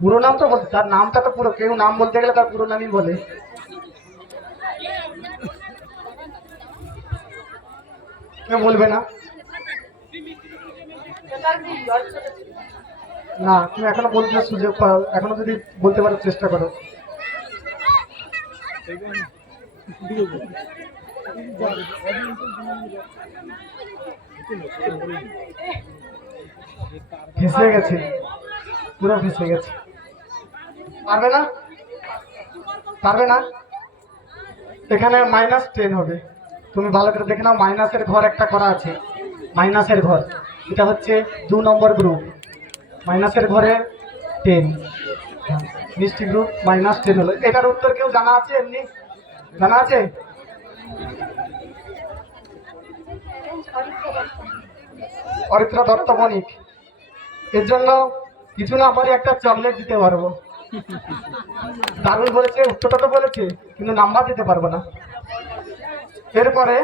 পুরো নাম তো বলতে, তার নামটা তো পুরো, কেউ নাম বলতে গেলে তার পুরো নামই বলে। কেউ বলবে না? না তুমি এখনো বলতে সুযোগ পাও, এখনো যদি বলতে পারো চেষ্টা করো। ফেঁসে গেছে, পুরো ফেঁসে গেছে। পারবে না? পারবে না? এখানে -10 হবে। তুমি ভালো করে দেখে নাও, মাইনাসের ঘর একটা করা আছে, মাইনাসের ঘর, এটা হচ্ছে 2 নম্বর গ্রুপ, মাইনাসের ঘরে 10, মিষ্টি গ্রুপ -10 হলো। এটার উত্তর কেউ জানা আছে? এমনি জানা আছে? অরিত্র দত্ত বণিক। এর জন্য কিছু না পারি একটা চকলেট দিতে পারবো। দারুণ বলেছে, উত্তরটা তো বলেছে, কিন্তু নাম্বার দিতে পারবো না। এরপরে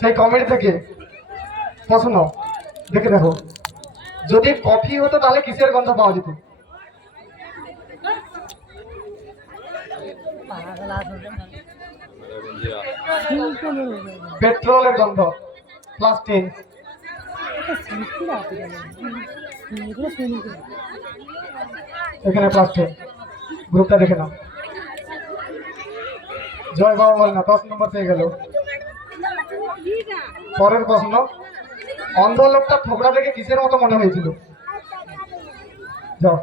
সেই কমেডি থেকে প্রশ্ন দেখে দেখো, যদি কফি হতো তাহলে কিসের গন্ধ পাওয়া যেত? পেট্রোলের গন্ধ। +10। এখানে +10, গ্রুপটা দেখে নাও। জয় বাবা বল না, 10 নম্বর পেয়ে গেল। পরের প্রশ্ন, অন্ধ লোকটা থোবড়া দেখে কিসের মতো মনে হয়েছিল? যাও।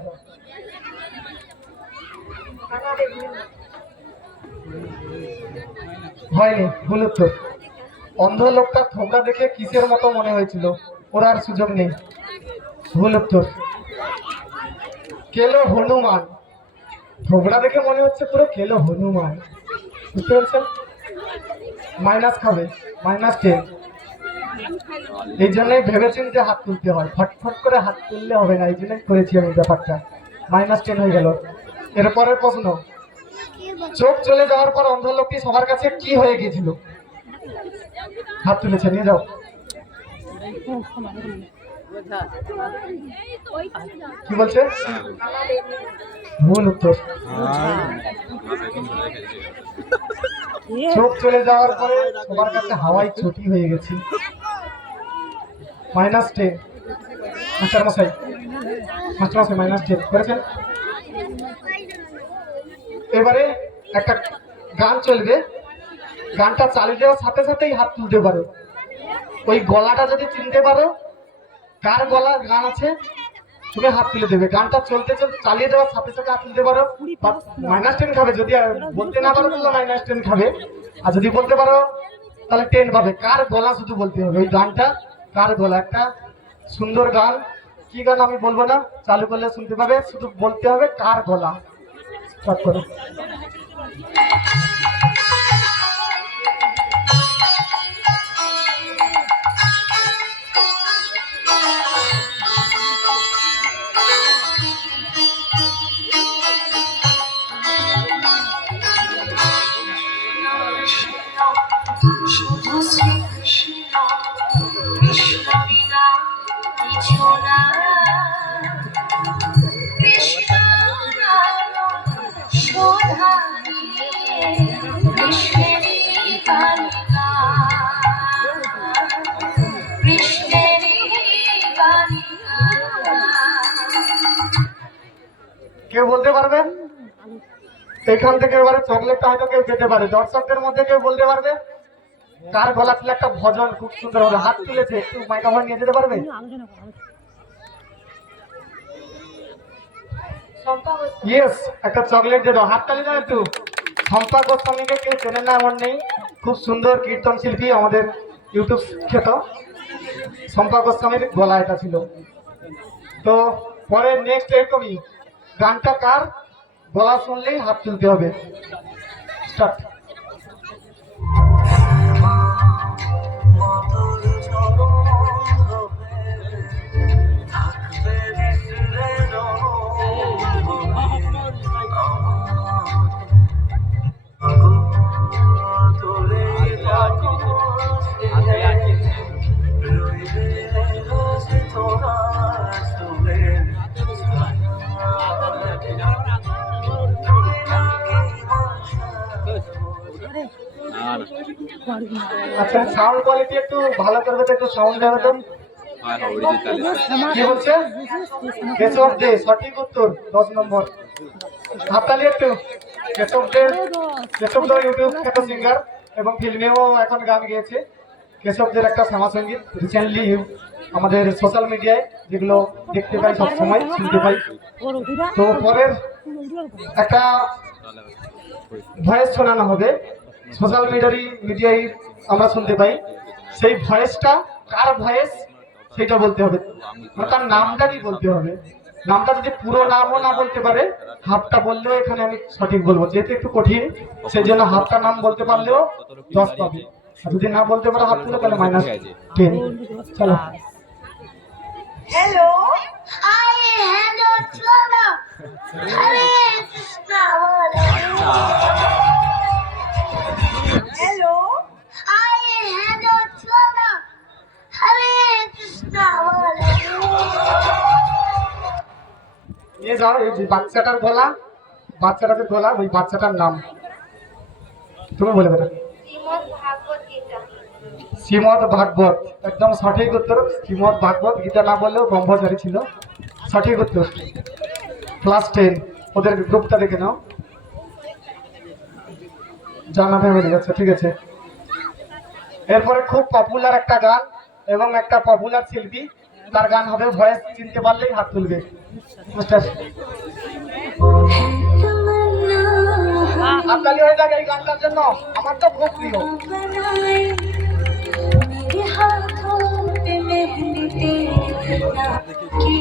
হয়নি, ভুল উত্তর। অন্ধ লোকটা থোবড়া দেখে কিসের মতো মনে হয়েছিল? ওর আর সুযোগ নেই, ভুল উত্তর। কেলো হনুমান। থোবড়া দেখে মনে হচ্ছে পুরো কেলো হনুমান, বুঝতে পারছেন? মাইনাস খাবে, -10। এই জন্যই ভেবেছেন যে হাত তুলতে হয়, ফটফট করে হাত তুললে হবে না, এই জন্যই করেছি আমি ব্যাপারটা। -10 হয়ে গেল। এরপরের প্রশ্ন, চোখ চলে যাওয়ার পর অন্ধ লোকটি সবার কাছে কি হয়ে গিয়েছিল? হাত তুলেছে, নিয়ে যাও। কি বলছে? ভুল উত্তর। চোখ চলে যাওয়ার পরে সবার কাছে হাওয়াই ছুটি হয়ে গেছে। -10। মাস্টারমশাই -10 করেছেন। এবারে একটা গান চলবে, গানটা চালিয়ে যাওয়ার সাথে সাথেই হাত তুলতে পারো। ওই গলাটা যদি চিনতে পারো, কার গলার গান আছে তুমি হাত তুলে দেবে। গানটা চলতে চলতে চালিয়ে দেওয়ার সাথে সাথে হাত তুলতে পারো, -10 খাবে। যদি বলতে না পারো তাহলে -10 খাবে, আর যদি বলতে পারো তাহলে 10 পাবে। কার গলা শুধু বলতে হবে, ওই গানটা কার গলা। একটা সুন্দর গান, কি গান আমি বলবো না, চালু করলে শুনতে পাবে, শুধু বলতে হবে কার গলা। স্টার্ট করো। শুধু শ্রীকৃষ্ণ কৃষ্ণ বিনা কিছু না, কৃষ্ণ শোধা নিয়ে কৃষ্ণেরই কালিকা, কৃষ্ণেরই কালিকা। কেউ বলতে পারবেন? এখান থেকে এবারে চকলেটটা হয়তো কেউ পেতে পারে। দর্শকদের মধ্যে কেউ বলতে পারবে কার গলা ছিল? একটা ভজন খুব সুন্দর হবে, হাত তুলেছে, একটু মাইক্রোফোন নিয়ে যেতে পারবে? ইয়েস, একটা চকলেট দিয়ে দাও, হাততালি দাও একটু। শম্পা গোস্বামীকে কেউ চেনে না এমন নেই, খুব সুন্দর কীর্তন শিল্পী, আমাদের ইউটিউব খ্যাত শম্পা গোস্বামীর গলা এটা ছিল। তো পরে নেক্সট এরকমই গানটা কার গলা শুনলেই হাত তুলতে হবে। স্টার্ট। আচ্ছা, সাউন্ড কোয়ালিটি একটু ভালো করবে তো, একটু সাউন্ড দেবে তো। কি বলছে? কেশব দে, সঠিক উত্তর, 10 নম্বর। হাততালি একটু। কেশব দে ইউটিউব খ্যাত সিঙ্গার এবং ফিল্মেও এখন গান গেয়েছে। কেশবদের একটা শ্যামা সঙ্গীত রিসেন্টলি আমাদের সোশ্যাল মিডিয়ায় যেগুলো দেখতে পাই, সবসময় শুনতে পাই। তো পরের একটা ভয়েস শোনানো হবে, সোশ্যাল মিডিয়ায় আমরা শুনতে পাই। সেই ভয়েসটা কার ভয়েস সেটা বলতে হবে, তার নামটাই বলতে হবে। নামটা যদি পুরো নামও না বলতে পারে, হাফটা বললেও এখানে আমি সঠিক বলবো। যেহেতু একটু কঠিন, সেই জন্য হাফটা নাম বলতে পারলেও 10 পাবে, আর যদি না বলতে পারো হাফ তুলে তাহলে -10। চলো। Hello, hello, Cholo. Hare Krishna. Hello, hello, Cholo. Hare Krishna. নিয়ে যাও এই যে বাচ্চাটার গলা, বাচ্চাটার গলা, ওই বাচ্চাটার নাম তুমি বলে দেবে। শ্রীমদ ভাগবত, একদম সঠিক উত্তর। শ্রীমদ ভাগবত গীতা না বললেও ব্রহ্মচারী ছিল, সঠিক উত্তর। ক্লাস 10, ওদের গ্রুপটা দেখে নাও, জানা ফ্যামিলি। আচ্ছা, ঠিক আছে। এরপরে খুব পপুলার একটা গান এবং একটা পপুলার শিল্পী, তার গান হবে, ভয়েস চিনতে পারলেই হাত তুলবে। হাততালি হয়ে যাক এই গানটার জন্য, আমার তো খুব প্রিয়। मेरे हाथों पे मेहंदी तेरे नाम की